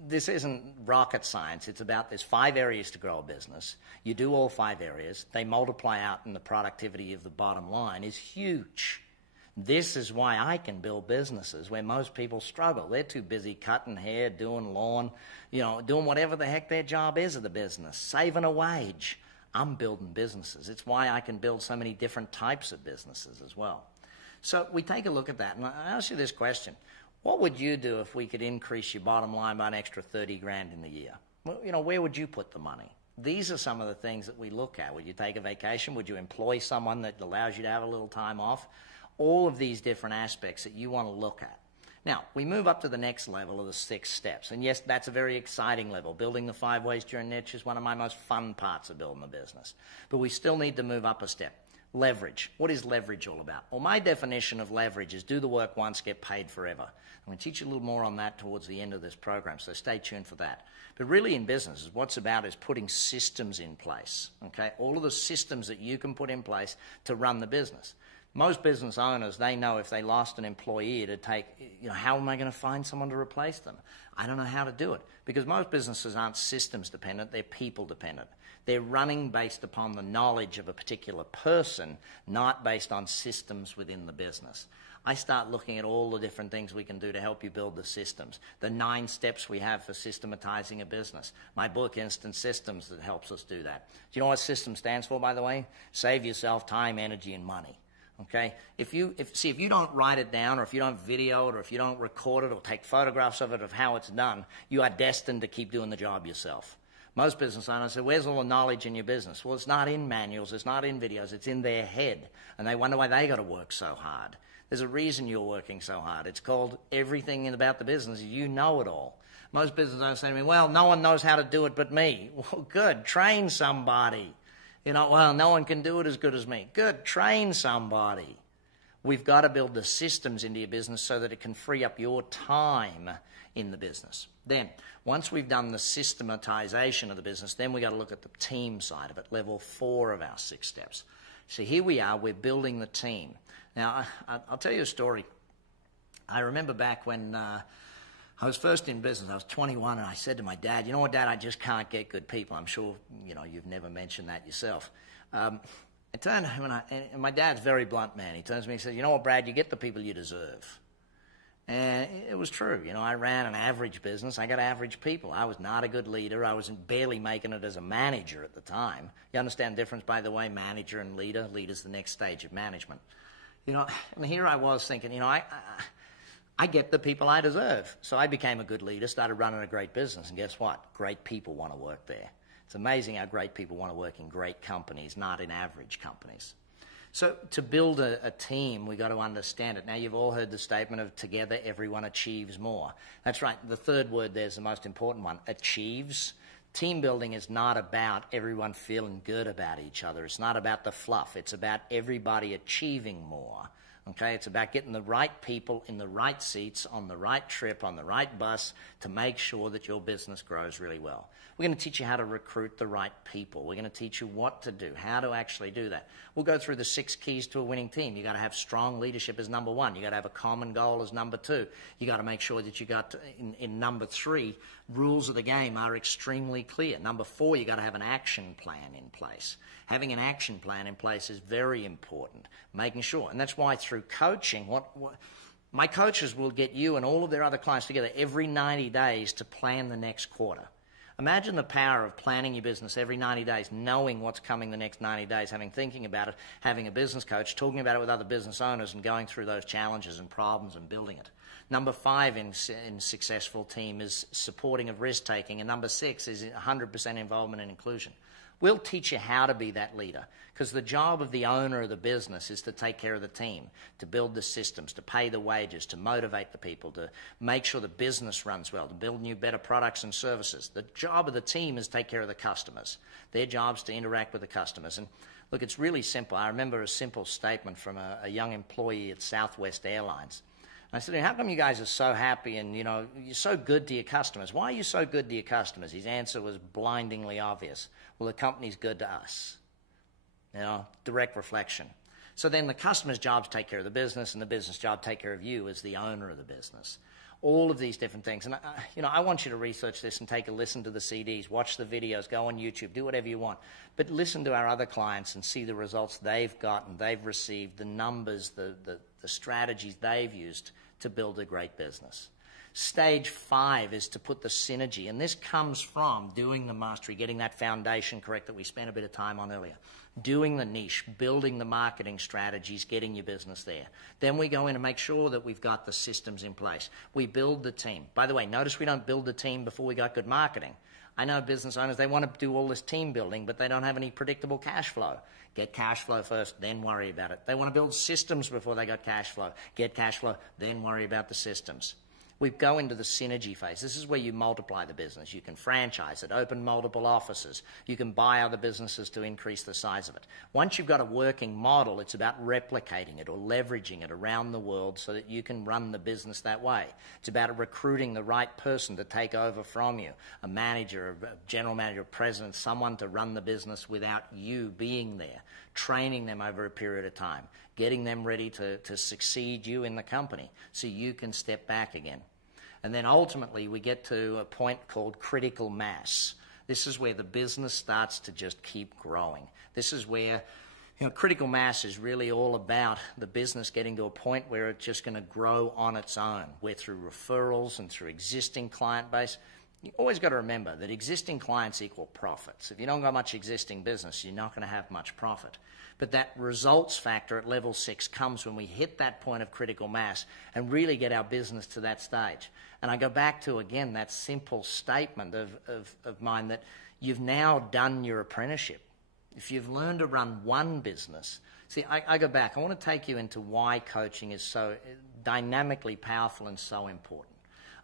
This isn't rocket science. It's about there's 5 areas to grow a business. You do all 5 areas. They multiply out, and the productivity of the bottom line is huge. This is why I can build businesses where most people struggle. They're too busy cutting hair, doing lawn, doing whatever the heck their job is of the business, saving a wage. I'm building businesses. It's why I can build so many different types of businesses as well. So we take a look at that, and I ask you this question. What would you do if we could increase your bottom line by an extra 30 grand in the year? Well, where would you put the money? These are some of the things that we look at. Would you take a vacation? Would you employ someone that allows you to have a little time off? All of these different aspects that you want to look at. Now, we move up to the next level of the 6 steps. And yes, that's a very exciting level. Building the 5 ways to your niche is one of my most fun parts of building a business. But we still need to move up a step. Leverage. What is leverage all about? Well, my definition of leverage is do the work once, get paid forever. I'm going to teach you a little more on that towards the end of this program, so stay tuned for that. But really in business, what's about is putting systems in place, okay? All of the systems that you can put in place to run the business. Most business owners, they know if they lost an employee, it'd take, how am I going to find someone to replace them? I don't know how to do it because most businesses aren't systems dependent, they're people dependent. They're running based upon the knowledge of a particular person, not based on systems within the business. I start looking at all the different things we can do to help you build the systems, the 9 steps we have for systematizing a business. My book, Instant Systems, that helps us do that. Do you know what SYSTEM stands for, by the way? Save yourself time, energy, and money. Okay? If you don't write it down, or if you don't video it, or if you don't record it, or take photographs of it of how it's done, you are destined to keep doing the job yourself. Most business owners say, where's all the knowledge in your business? Well, it's not in manuals, it's not in videos, it's in their head. And they wonder why they got to work so hard. There's a reason you're working so hard. It's called everything about the business. You know it all. Most business owners say to me, well, no one knows how to do it but me. Well, good. Train somebody. Well, no one can do it as good as me. Good. Train somebody. We've got to build the systems into your business so that it can free up your time in the business. Then, once we've done the systematization of the business, then we've got to look at the team side of it, level 4 of our 6 steps. So here we are, we're building the team. Now, I'll tell you a story. I remember back when I was first in business, I was 21, and I said to my dad, you know what, Dad, I just can't get good people. I'm sure, you've never mentioned that yourself. And my dad's a very blunt man. He turns to me and says, you know what, Brad, you get the people you deserve. And it was true. I ran an average business. I got average people. I was not a good leader. I was barely making it as a manager at the time. You understand the difference, by the way, manager and leader? Leader's the next stage of management. And here I was thinking, I get the people I deserve. So I became a good leader, started running a great business, and guess what? Great people want to work there. It's amazing how great people want to work in great companies, not in average companies. So to build a team, we've got to understand it. Now, you've all heard the statement of together everyone achieves more. That's right. The third word there is the most important one, achieves. Team building is not about everyone feeling good about each other. It's not about the fluff. It's about everybody achieving more. Okay, it's about getting the right people in the right seats, on the right trip, on the right bus to make sure that your business grows really well. We're going to teach you how to recruit the right people. We're going to teach you what to do, how to actually do that. We'll go through the 6 keys to a winning team. You've got to have strong leadership as number 1. You've got to have a common goal as number 2. You've got to make sure that you got, in number 3, rules of the game are extremely clear. Number 4, you've got to have an action plan in place. Having an action plan in place is very important, making sure. And that's why through coaching, my coaches will get you and all of their other clients together every 90 days to plan the next quarter. Imagine the power of planning your business every 90 days, knowing what's coming the next 90 days, thinking about it, having a business coach, talking about it with other business owners and going through those challenges and problems and building it. Number 5 in successful team is supporting of risk-taking, and number 6 is 100% involvement and inclusion. We'll teach you how to be that leader, because the job of the owner of the business is to take care of the team, to build the systems, to pay the wages, to motivate the people, to make sure the business runs well, to build new, better products and services. The job of the team is to take care of the customers. Their job is to interact with the customers. And look, it's really simple. I remember a simple statement from a young employee at Southwest Airlines. I said, how come you guys are so happy and, you're so good to your customers? Why are you so good to your customers? His answer was blindingly obvious. Well, the company's good to us. Direct reflection. So then the customer's job is to take care of the business, and the business job to take care of you as the owner of the business. All of these different things. And, I want you to research this and take a listen to the CDs, watch the videos, go on YouTube, do whatever you want. But listen to our other clients and see the results they've gotten, they've received, the numbers, the strategies they've used to build a great business. Stage 5 is to put the synergy, and this comes from doing the mastery, getting that foundation correct that we spent a bit of time on earlier, doing the niche, building the marketing strategies, getting your business there. Then we go in and make sure that we've got the systems in place. We build the team. By the way, notice we don't build the team before we got good marketing. I know business owners, they want to do all this team building, but they don't have any predictable cash flow. Get cash flow first, then worry about it. They want to build systems before they got cash flow. Get cash flow, then worry about the systems. We go into the synergy phase. This is where you multiply the business. You can franchise it, open multiple offices. You can buy other businesses to increase the size of it. Once you've got a working model, it's about replicating it or leveraging it around the world so that you can run the business that way. It's about recruiting the right person to take over from you, a manager, a general manager, a president, someone to run the business without you being there, training them over a period of time, getting them ready to succeed you in the company so you can step back again. And then ultimately we get to a point called critical mass. This is where the business starts to just keep growing. This is where critical mass is really all about the business getting to a point where it's just going to grow on its own, where through referrals and through existing client base. You always got to remember that existing clients equal profits. If you don't got much existing business, you're not going to have much profit. But that results factor at level 6 comes when we hit that point of critical mass and really get our business to that stage. And I go back to, again, that simple statement of mine that you've now done your apprenticeship. If you've learned to run one business, see, I go back. I want to take you into why coaching is so dynamically powerful and so important.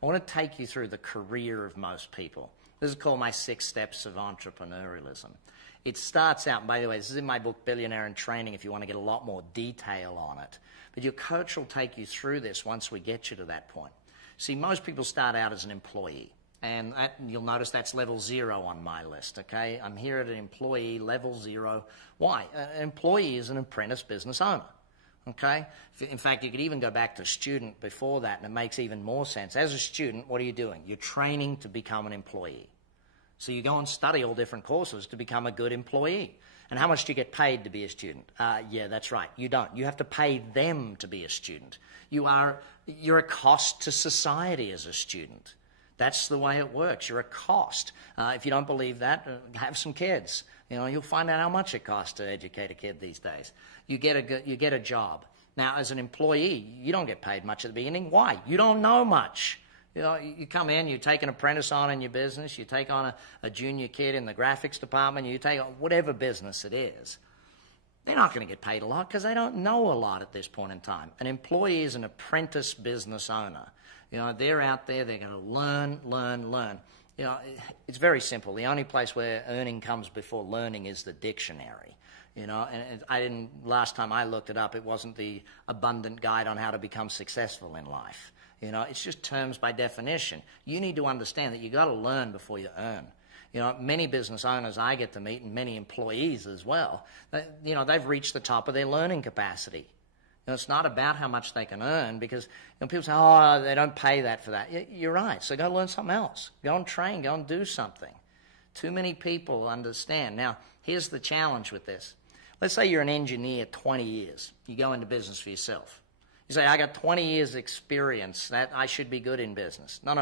I want to take you through the career of most people. This is called my 6 steps of entrepreneurialism. It starts out, and by the way, this is in my book, Billionaire in Training, if you want to get a lot more detail on it. But your coach will take you through this once we get you to that point. See, most people start out as an employee, and you'll notice that's level 0 on my list, okay? I'm here at an employee, level 0. Why? An employee is an apprentice business owner. Okay? In fact, you could even go back to student before that, and it makes even more sense. As a student, what are you doing? You're training to become an employee. So you go and study all different courses to become a good employee. And how much do you get paid to be a student? Yeah, that's right. You don't. You have to pay them to be a student. You're a cost to society as a student. That's the way it works. You're a cost. If you don't believe that, have some kids. You'll find out how much it costs to educate a kid these days. You get a job. Now, as an employee, you don't get paid much at the beginning. Why? You don't know much. You know, you come in, you take an apprentice on in your business, you take on a junior kid in the graphics department, you take on whatever business it is. They're not going to get paid a lot because they don't know a lot at this point in time. An employee is an apprentice business owner. You know, they're out there, they're going to learn. You know, it's very simple. The only place where earning comes before learning is the dictionary. You know, and last time I looked it up, it wasn't the abundant guide on how to become successful in life. You know, it's just terms by definition. You need to understand that you got to learn before you earn. You know, many business owners I get to meet, and many employees as well, you know, they've reached the top of their learning capacity. You know, it's not about how much they can earn, because you know, people say, oh, they don't pay that for that. You're right. So go learn something else. Go and train. Go and do something. Too many people understand. Now, here's the challenge with this. Let's say you're an engineer 20 years. You go into business for yourself. You say, I got 20 years experience, that I should be good in business. No.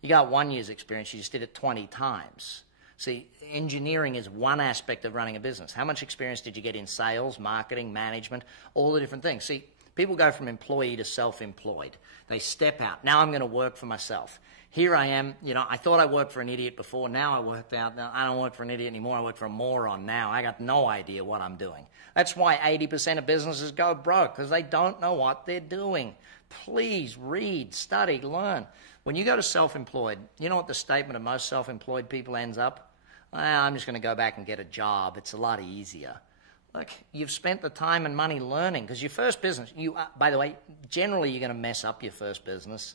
You got 1 year's experience, you just did it 20 times. See, engineering is one aspect of running a business. How much experience did you get in sales, marketing, management, all the different things? See, people go from employee to self-employed. They step out. Now I'm going to work for myself. Here I am, you know, I thought I worked for an idiot before. Now I worked out, now I don't work for an idiot anymore. I work for a moron now. I got no idea what I'm doing. That's why 80% of businesses go broke, because they don't know what they're doing. Please read, study, learn. When you go to self-employed, you know what the statement of most self-employed people ends up? I'm just going to go back and get a job. It's a lot easier. Look, you've spent the time and money learning, because your first business, by the way, generally you're going to mess up your first business.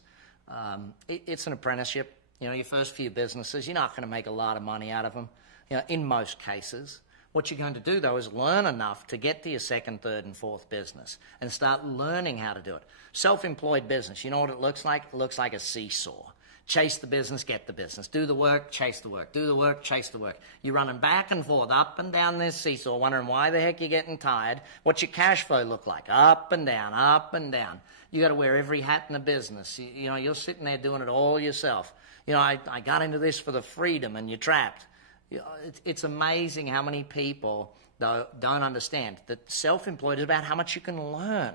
It's an apprenticeship. You know, your first few businesses, you're not going to make a lot of money out of them, you know, in most cases. What you're going to do, though, is learn enough to get to your second, third, and fourth business and start learning how to do it. Self-employed business, you know what it looks like? It looks like a seesaw. Chase the business, get the business. Do the work, chase the work. Do the work, chase the work. You're running back and forth, up and down this seesaw, wondering why the heck you're getting tired. What's your cash flow look like? Up and down, up and down. You got to wear every hat in the business. You know, you're sitting there doing it all yourself. You know, I got into this for the freedom, and you're trapped. You know, it's amazing how many people don't understand that self-employed is about how much you can learn.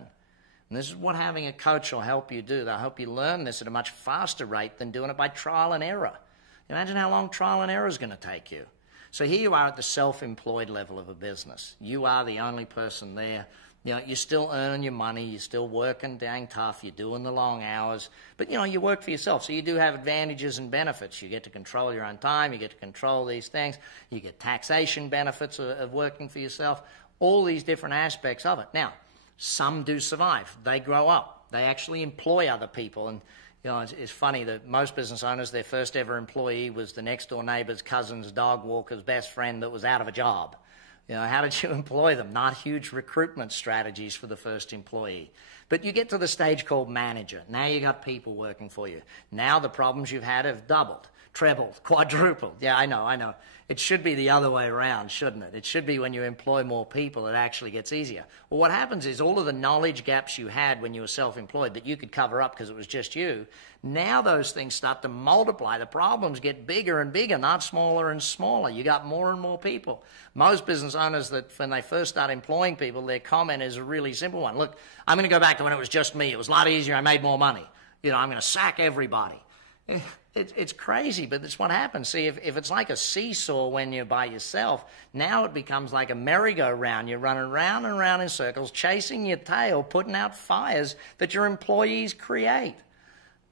And this is what having a coach will help you do. They'll help you learn this at a much faster rate than doing it by trial and error. Imagine how long trial and error is going to take you. So here you are at the self-employed level of a business. You are the only person there. You know, you're still earning your money, you're still working dang tough, you're doing the long hours, but you know, you work for yourself, so you do have advantages and benefits. You get to control your own time, you get to control these things, you get taxation benefits of working for yourself, all these different aspects of it. Now, some do survive. They grow up. They actually employ other people, and you know, it's funny that most business owners, their first ever employee was the next door neighbour's cousin's dog walker's best friend that was out of a job. You know, how did you employ them? Not huge recruitment strategies for the first employee. But you get to the stage called manager. Now you got people working for you. Now the problems you've had have doubled, trebled, quadrupled. Yeah, I know. It should be the other way around, shouldn't it? It should be when you employ more people, it actually gets easier. Well, what happens is all of the knowledge gaps you had when you were self-employed that you could cover up because it was just you, now those things start to multiply. The problems get bigger and bigger, not smaller and smaller. You got more and more people. Most business owners, that when they first start employing people, their comment is a really simple one. Look, I'm going to go back to when it was just me. It was a lot easier. I made more money. You know, I'm going to sack everybody. It's crazy, but that's what happens. See, if it's like a seesaw when you're by yourself, now it becomes like a merry-go-round. You're running round and round in circles, chasing your tail, putting out fires that your employees create.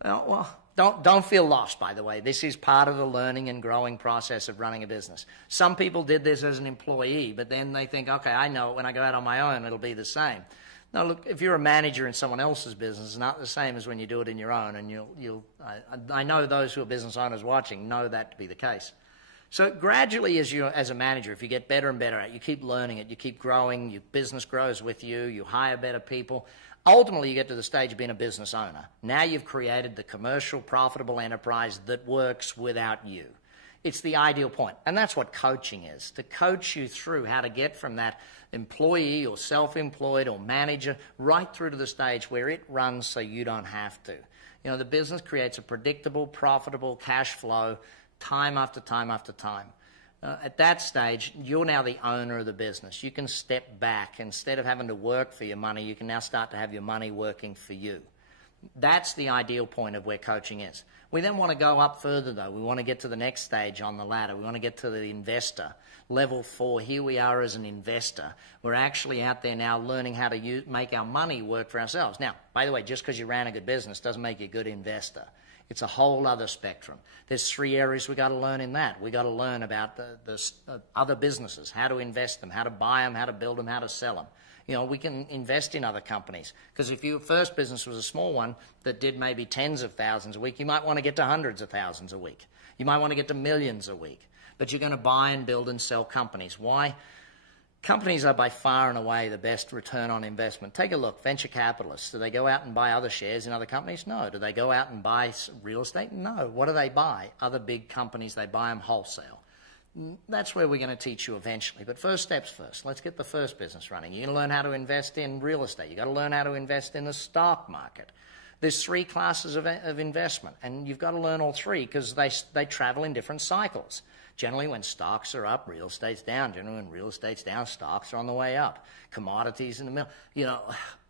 Well, don't feel lost, by the way. This is part of the learning and growing process of running a business. Some people did this as an employee, but then they think, okay, I know when I go out on my own, it'll be the same. No, look, if you're a manager in someone else's business, it's not the same as when you do it in your own. And I know those who are business owners watching know that to be the case. So gradually, as a manager, if you get better and better at it, you keep learning it, you keep growing, your business grows with you, you hire better people. Ultimately, you get to the stage of being a business owner. Now you've created the commercial, profitable enterprise that works without you. It's the ideal point. And that's what coaching is, to coach you through how to get from that employee or self-employed or manager right through to the stage where it runs so you don't have to. You know, the business creates a predictable, profitable cash flow time after time after time. At that stage, you're now the owner of the business. You can step back. Instead of having to work for your money, you can now start to have your money working for you. That's the ideal point of where coaching is. We then want to go up further, though. We want to get to the next stage on the ladder. We want to get to the investor. Level 4, here we are as an investor. We're actually out there now learning how to make our money work for ourselves. Now, by the way, just because you ran a good business doesn't make you a good investor. It's a whole other spectrum. There's 3 areas we got to learn in that. We got to learn about the other businesses, how to invest them, how to buy them, how to build them, how to sell them. You know, we can invest in other companies. Because if your first business was a small one that did maybe tens of thousands a week, you might want to get to hundreds of thousands a week. You might want to get to millions a week. But you're going to buy and build and sell companies. Why? Companies are by far and away the best return on investment. Take a look. Venture capitalists, do they go out and buy other shares in other companies? No. Do they go out and buy real estate? No. What do they buy? Other big companies, they buy them wholesale. That's where we're going to teach you eventually. But first steps first. Let's get the first business running. You're going to learn how to invest in real estate. You've got to learn how to invest in the stock market. There's 3 classes of investment, and you've got to learn all 3 because they travel in different cycles. Generally, when stocks are up, real estate's down. Generally, when real estate's down, stocks are on the way up. Commodities in the middle. You know,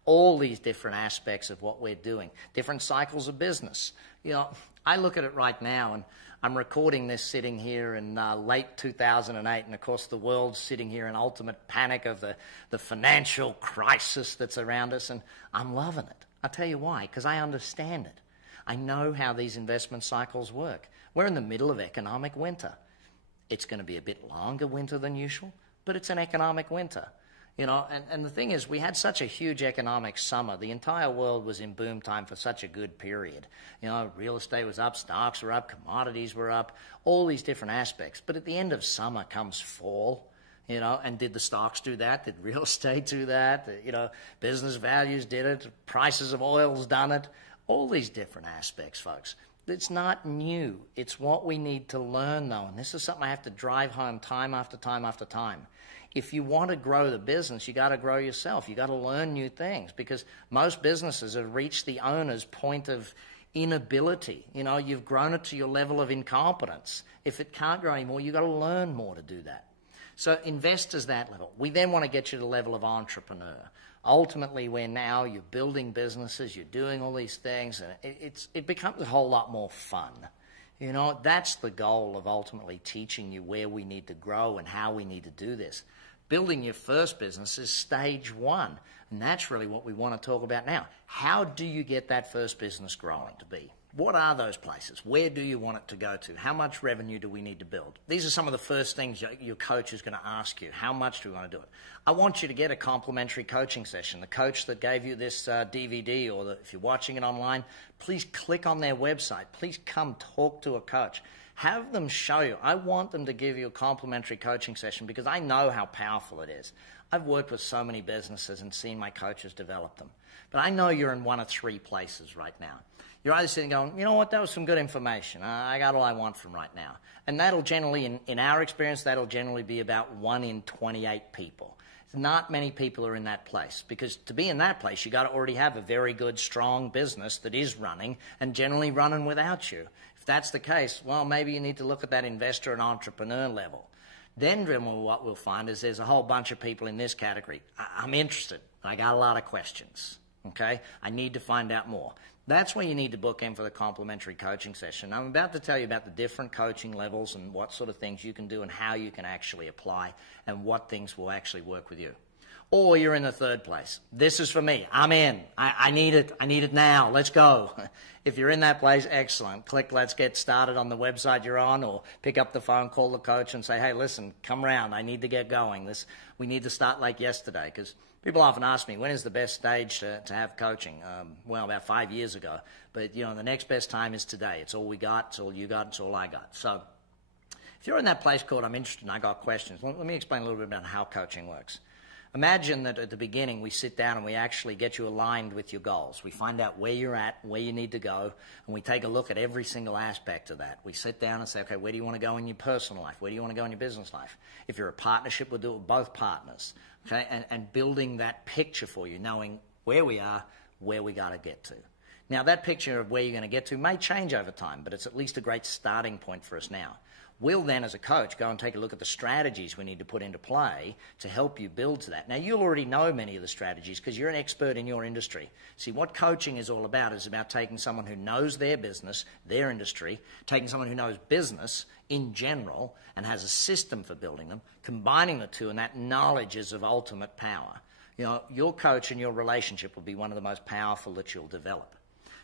all these different aspects of what we're doing. Different cycles of business. You know, I look at it right now, and I'm recording this sitting here in late 2008, and of course the world's sitting here in ultimate panic of the financial crisis that's around us, and I'm loving it. I'll tell you why, because I understand it. I know how these investment cycles work. We're in the middle of economic winter. It's going to be a bit longer winter than usual, but it's an economic winter. You know, and the thing is, we had such a huge economic summer. The entire world was in boom time for such a good period. You know, real estate was up, stocks were up, commodities were up, all these different aspects. But at the end of summer comes fall. You know, and did the stocks do that? Did real estate do that? You know, business values did it. Prices of oil's done it. All these different aspects, folks. It's not new. It's what we need to learn, though. And this is something I have to drive home time after time after time. If you want to grow the business, you got to grow yourself. You got to learn new things because most businesses have reached the owner's point of inability. You know, you've grown it to your level of incompetence. If it can't grow anymore, you got to learn more to do that. So investors that level. We then want to get you to the level of entrepreneur. Ultimately, where now you're building businesses, you're doing all these things, and it becomes a whole lot more fun. You know, that's the goal of ultimately teaching you where we need to grow and how we need to do this. Building your first business is stage 1, and that's really what we want to talk about now. How do you get that first business growing to be? What are those places? Where do you want it to go to? How much revenue do we need to build? These are some of the first things your coach is going to ask you. How much do we want to do it? I want you to get a complimentary coaching session. The coach that gave you this DVD, or if you're watching it online, please click on their website. Please come talk to a coach. Have them show you. I want them to give you a complimentary coaching session because I know how powerful it is. I've worked with so many businesses and seen my coaches develop them. But I know you're in one of 3 places right now. You're either sitting going, you know what, that was some good information. I got all I want from right now. And that'll generally, in our experience, that'll generally be about 1 in 28 people. Not many people are in that place because to be in that place, you got to already have a very good, strong business that is running and generally running without you. If that's the case, well, maybe you need to look at that investor and entrepreneur level. Then what we'll find is there's a whole bunch of people in this category. I'm interested. I got a lot of questions. Okay? I need to find out more. That's where you need to book in for the complimentary coaching session. I'm about to tell you about the different coaching levels and what sort of things you can do and how you can actually apply and what things will actually work with you. Or you're in the third place. This is for me. I'm in. I need it. I need it now. Let's go. If you're in that place, excellent. Click Let's Get Started on the website you're on, or pick up the phone, call the coach and say, hey, listen, come around. I need to get going. We need to start like yesterday, because people often ask me, when is the best stage to have coaching? Well, about 5 years ago. But, you know, the next best time is today. It's all we got. It's all you got. It's all I got. So if you're in that place called I'm interested and I got questions, let me explain a little bit about how coaching works. Imagine that at the beginning we sit down and we actually get you aligned with your goals. We find out where you're at, where you need to go, and we take a look at every single aspect of that. We sit down and say, okay, where do you want to go in your personal life? Where do you want to go in your business life? If you're a partnership, we'll do it with both partners, okay? And building that picture for you, knowing where we are, where we got to get to. Now, that picture of where you're going to get to may change over time, but it's at least a great starting point for us now. We'll then, as a coach, go and take a look at the strategies we need to put into play to help you build to that. Now, you'll already know many of the strategies because you're an expert in your industry. See, what coaching is all about is about taking someone who knows their business, their industry, taking someone who knows business in general and has a system for building them, combining the two, and that knowledge is of ultimate power. You know, your coach and your relationship will be one of the most powerful that you'll develop.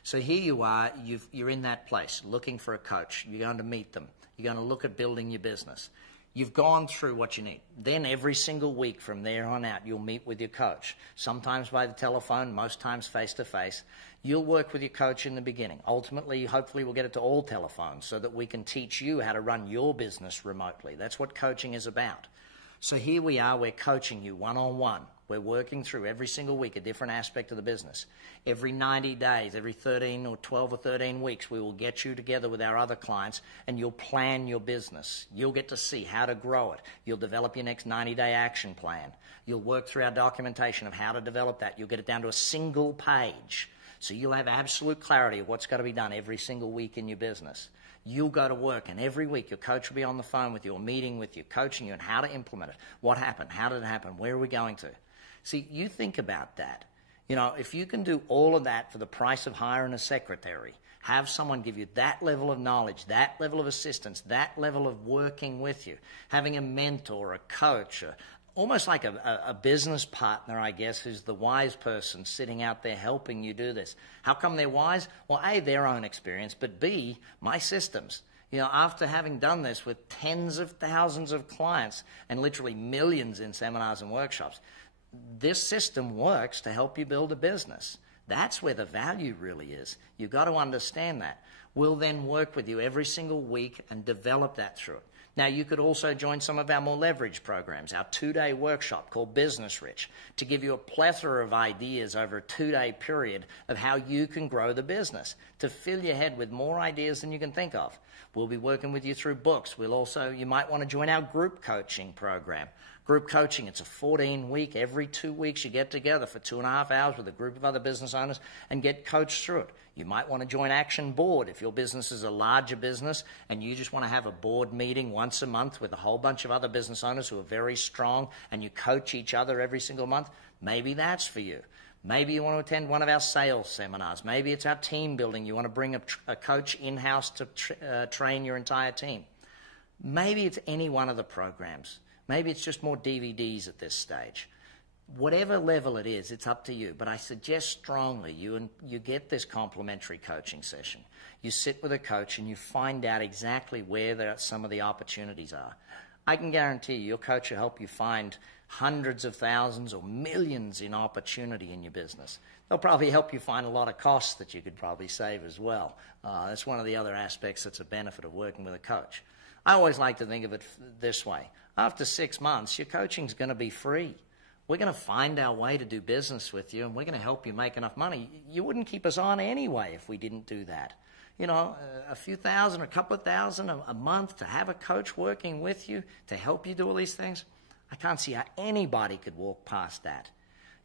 So here you are, you're in that place, looking for a coach. You're going to meet them. You're going to look at building your business. You've gone through what you need. Then every single week from there on out, you'll meet with your coach, sometimes by the telephone, most times face-to-face. You'll work with your coach in the beginning. Ultimately, hopefully, we'll get it to all telephones so that we can teach you how to run your business remotely. That's what coaching is about. So here we are, we're coaching you one-on-one. We're working through every single week a different aspect of the business. Every 90 days, every 13 or 12 or 13 weeks, we will get you together with our other clients and you'll plan your business. You'll get to see how to grow it. You'll develop your next 90-day action plan. You'll work through our documentation of how to develop that. You'll get it down to a single page. So you'll have absolute clarity of what's got to be done every single week in your business. You'll go to work, and every week your coach will be on the phone with you or meeting with you, coaching you on how to implement it. What happened? How did it happen? Where are we going to? See, you think about that. You know, if you can do all of that for the price of hiring a secretary, have someone give you that level of knowledge, that level of assistance, that level of working with you, having a mentor, a coach, almost like a business partner, I guess, who's the wise person sitting out there helping you do this. How come they're wise? Well, A, their own experience, but B, my systems. You know, after having done this with tens of thousands of clients and literally millions in seminars and workshops, this system works to help you build a business. That's where the value really is. You've got to understand that. We'll then work with you every single week and develop that through it. Now, you could also join some of our more leveraged programs, our 2-day workshop called Business Rich, to give you a plethora of ideas over a 2-day period of how you can grow the business, to fill your head with more ideas than you can think of. We'll be working with you through books. You might want to join our group coaching program. Group coaching, it's a 14-week, every 2 weeks you get together for 2.5 hours with a group of other business owners and get coached through it. You might want to join Action Board if your business is a larger business and you just want to have a board meeting once a month with a whole bunch of other business owners who are very strong and you coach each other every single month. Maybe that's for you. Maybe you want to attend one of our sales seminars. Maybe it's our team building. You want to bring a coach in-house to train your entire team. Maybe it's any one of the programs. Maybe it's just more DVDs at this stage. Whatever level it is, it's up to you. But I suggest strongly you get this complimentary coaching session. You sit with a coach and you find out exactly where some of the opportunities are. I can guarantee you your coach will help you find hundreds of thousands or millions in opportunity in your business. They'll probably help you find a lot of costs that you could probably save as well. That's one of the other aspects that's a benefit of working with a coach. I always like to think of it this way. After 6 months, your coaching's going to be free. We're going to find our way to do business with you, and we're going to help you make enough money. You wouldn't keep us on anyway if we didn't do that. You know, a few thousand, a couple of thousand a month to have a coach working with you to help you do all these things, I can't see how anybody could walk past that.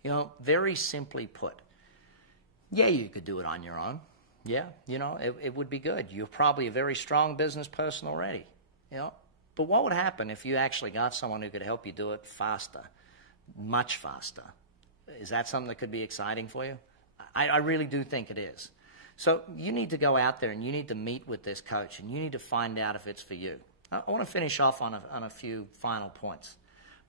You know, very simply put, yeah, you could do it on your own. Yeah, you know, it would be good. You're probably a very strong business person already. You know, but what would happen if you actually got someone who could help you do it faster, much faster? Is that something that could be exciting for you? I really do think it is. So you need to go out there and you need to meet with this coach and you need to find out if it's for you. I want to finish off on a few final points.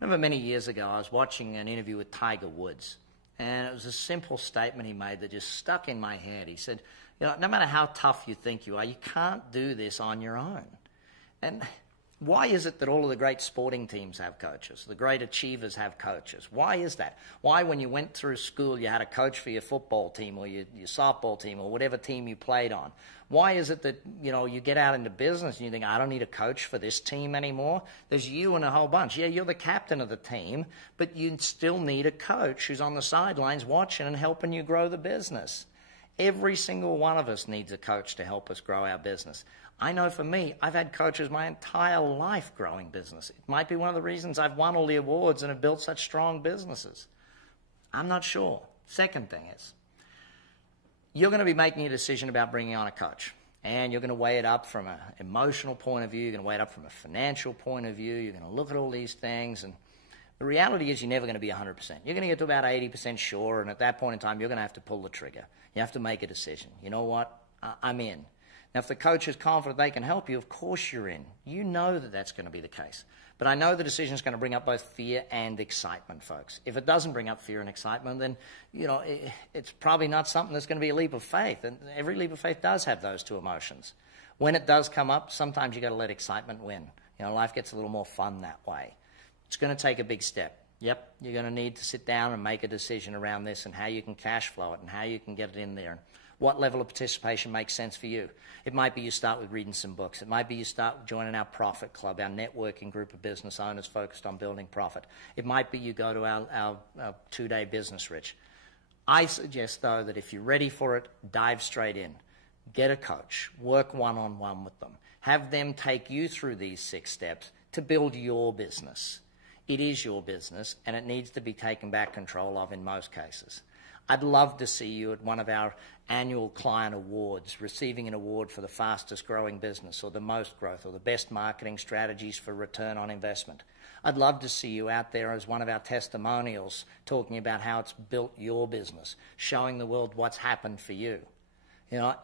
I remember many years ago I was watching an interview with Tiger Woods, and it was a simple statement he made that just stuck in my head. He said, you know, no matter how tough you think you are, you can't do this on your own. And why is it that all of the great sporting teams have coaches? The great achievers have coaches. Why is that? Why, when you went through school, you had a coach for your football team or your softball team or whatever team you played on? Why is it that, you know, you get out into business and you think, I don't need a coach for this team anymore? There's you and a whole bunch. Yeah, you're the captain of the team, but you still need a coach who's on the sidelines watching and helping you grow the business. Every single one of us needs a coach to help us grow our business. I know for me, I've had coaches my entire life growing business. It might be one of the reasons I've won all the awards and have built such strong businesses. I'm not sure. Second thing is, you're going to be making a decision about bringing on a coach. And you're going to weigh it up from an emotional point of view. You're going to weigh it up from a financial point of view. You're going to look at all these things. And the reality is you're never going to be 100%. You're going to get to about 80% sure. And at that point in time, you're going to have to pull the trigger. You have to make a decision. You know what? I'm in. Now, if the coach is confident they can help you, of course you're in. You know that that's going to be the case. But I know the decision is going to bring up both fear and excitement, folks. If it doesn't bring up fear and excitement, then, it's probably not something that's going to be a leap of faith. And every leap of faith does have those two emotions. When it does come up, sometimes you've got to let excitement win. Life gets a little more fun that way. It's going to take a big step. Yep, you're going to need to sit down and make a decision around this and how you can cash flow it and how you can get it in there and what level of participation makes sense for you. It might be you start with reading some books. It might be you start joining our Profit Club, our networking group of business owners focused on building profit. It might be you go to our 2-day Business Rich. I suggest, though, that if you're ready for it, dive straight in. Get a coach. Work one-on-one with them. Have them take you through these 6 steps to build your business. It is your business, and it needs to be taken back control of in most cases. I'd love to see you at one of our annual client awards, receiving an award for the fastest growing business or the most growth or the best marketing strategies for return on investment. I'd love to see you out there as one of our testimonials talking about how it's built your business, showing the world what's happened for you.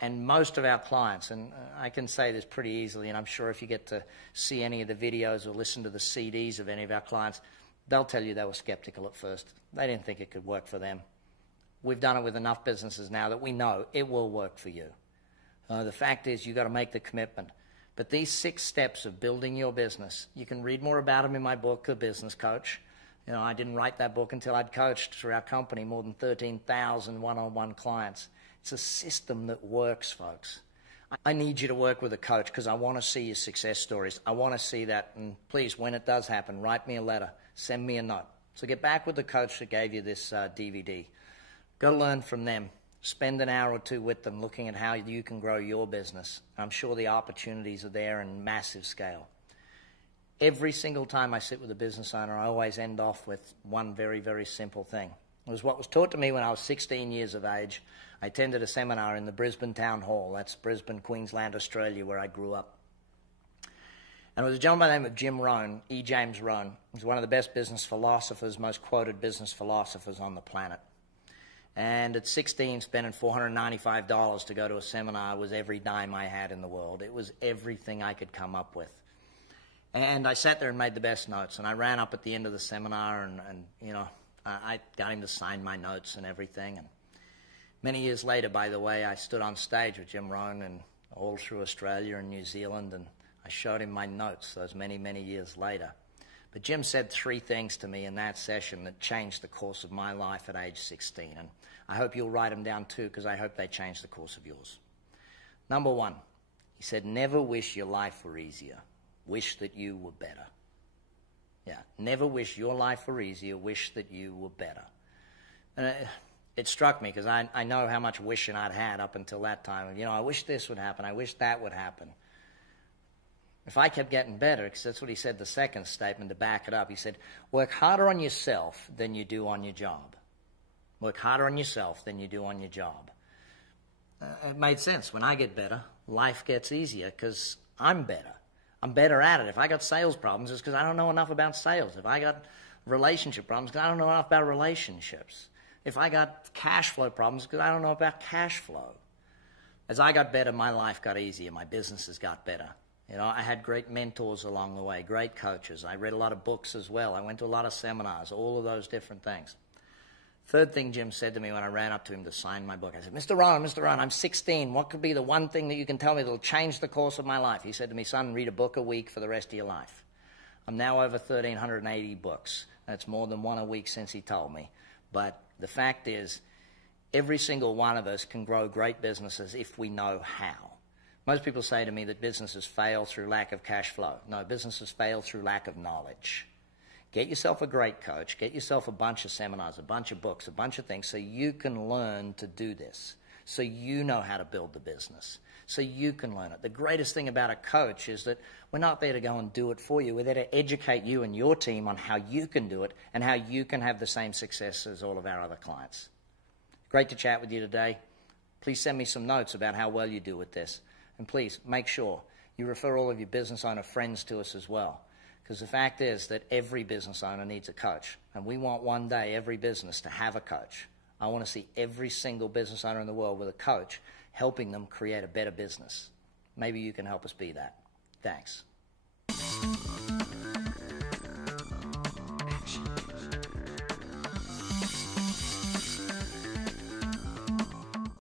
And most of our clients, and I can say this pretty easily, and I'm sure if you get to see any of the videos or listen to the CDs of any of our clients, they'll tell you they were skeptical at first. They didn't think it could work for them. We've done it with enough businesses now that we know it will work for you. The fact is you've got to make the commitment. But these 6 steps of building your business, you can read more about them in my book, The Business Coach. I didn't write that book until I'd coached through our company more than 13,000 one-on-one clients. It's a system that works, folks. I need you to work with a coach because I want to see your success stories. I want to see that. And please, when it does happen, write me a letter. Send me a note. So get back with the coach that gave you this DVD. Go learn from them. Spend an hour or 2 with them looking at how you can grow your business. I'm sure the opportunities are there in massive scale. Every single time I sit with a business owner, I always end off with one very, very simple thing. It was what was taught to me when I was 16 years of age. I attended a seminar in the Brisbane Town Hall. That's Brisbane, Queensland, Australia, where I grew up. And it was a gentleman by the name of Jim Rohn, E. James Rohn. He's one of the best business philosophers, most quoted business philosophers on the planet. And at 16, spending $495 to go to a seminar was every dime I had in the world. It was everything I could come up with. And I sat there and made the best notes. And I ran up at the end of the seminar and I got him to sign my notes and everything. And many years later, by the way, I stood on stage with Jim Rohn and all through Australia and New Zealand, and I showed him my notes those many, many years later. But Jim said 3 things to me in that session that changed the course of my life at age 16. And I hope you'll write them down too, because I hope they change the course of yours. Number 1, he said, never wish your life were easier. Wish that you were better. Yeah, never wish your life were easier. Wish that you were better. And it struck me because I know how much wishing I'd had up until that time. I wish this would happen. I wish that would happen. If I kept getting better, because that's what he said the second statement to back it up, he said, work harder on yourself than you do on your job. Work harder on yourself than you do on your job. It made sense. When I get better, life gets easier because I'm better. I'm better at it. If I got sales problems, it's because I don't know enough about sales. If I got relationship problems, it's because I don't know enough about relationships. If I got cash flow problems, it's because I don't know about cash flow. As I got better, my life got easier. My businesses got better. I had great mentors along the way, great coaches. I read a lot of books as well. I went to a lot of seminars, all of those different things. Third thing Jim said to me when I ran up to him to sign my book, I said, Mr. Rohn, I'm 16. What could be the one thing that you can tell me that will change the course of my life? He said to me, son, read a book a week for the rest of your life. I'm now over 1,380 books. That's more than one a week since he told me. But the fact is, every single one of us can grow great businesses if we know how. Most people say to me that businesses fail through lack of cash flow. No, businesses fail through lack of knowledge. Get yourself a great coach. Get yourself a bunch of seminars, a bunch of books, a bunch of things so you can learn to do this, so you know how to build the business, so you can learn it. The greatest thing about a coach is that we're not there to go and do it for you. We're there to educate you and your team on how you can do it and how you can have the same success as all of our other clients. Great to chat with you today. Please send me some notes about how well you do with this. And please make sure you refer all of your business owner friends to us as well. Because the fact is that every business owner needs a coach. And we want one day every business to have a coach. I want to see every single business owner in the world with a coach helping them create a better business. Maybe you can help us be that. Thanks.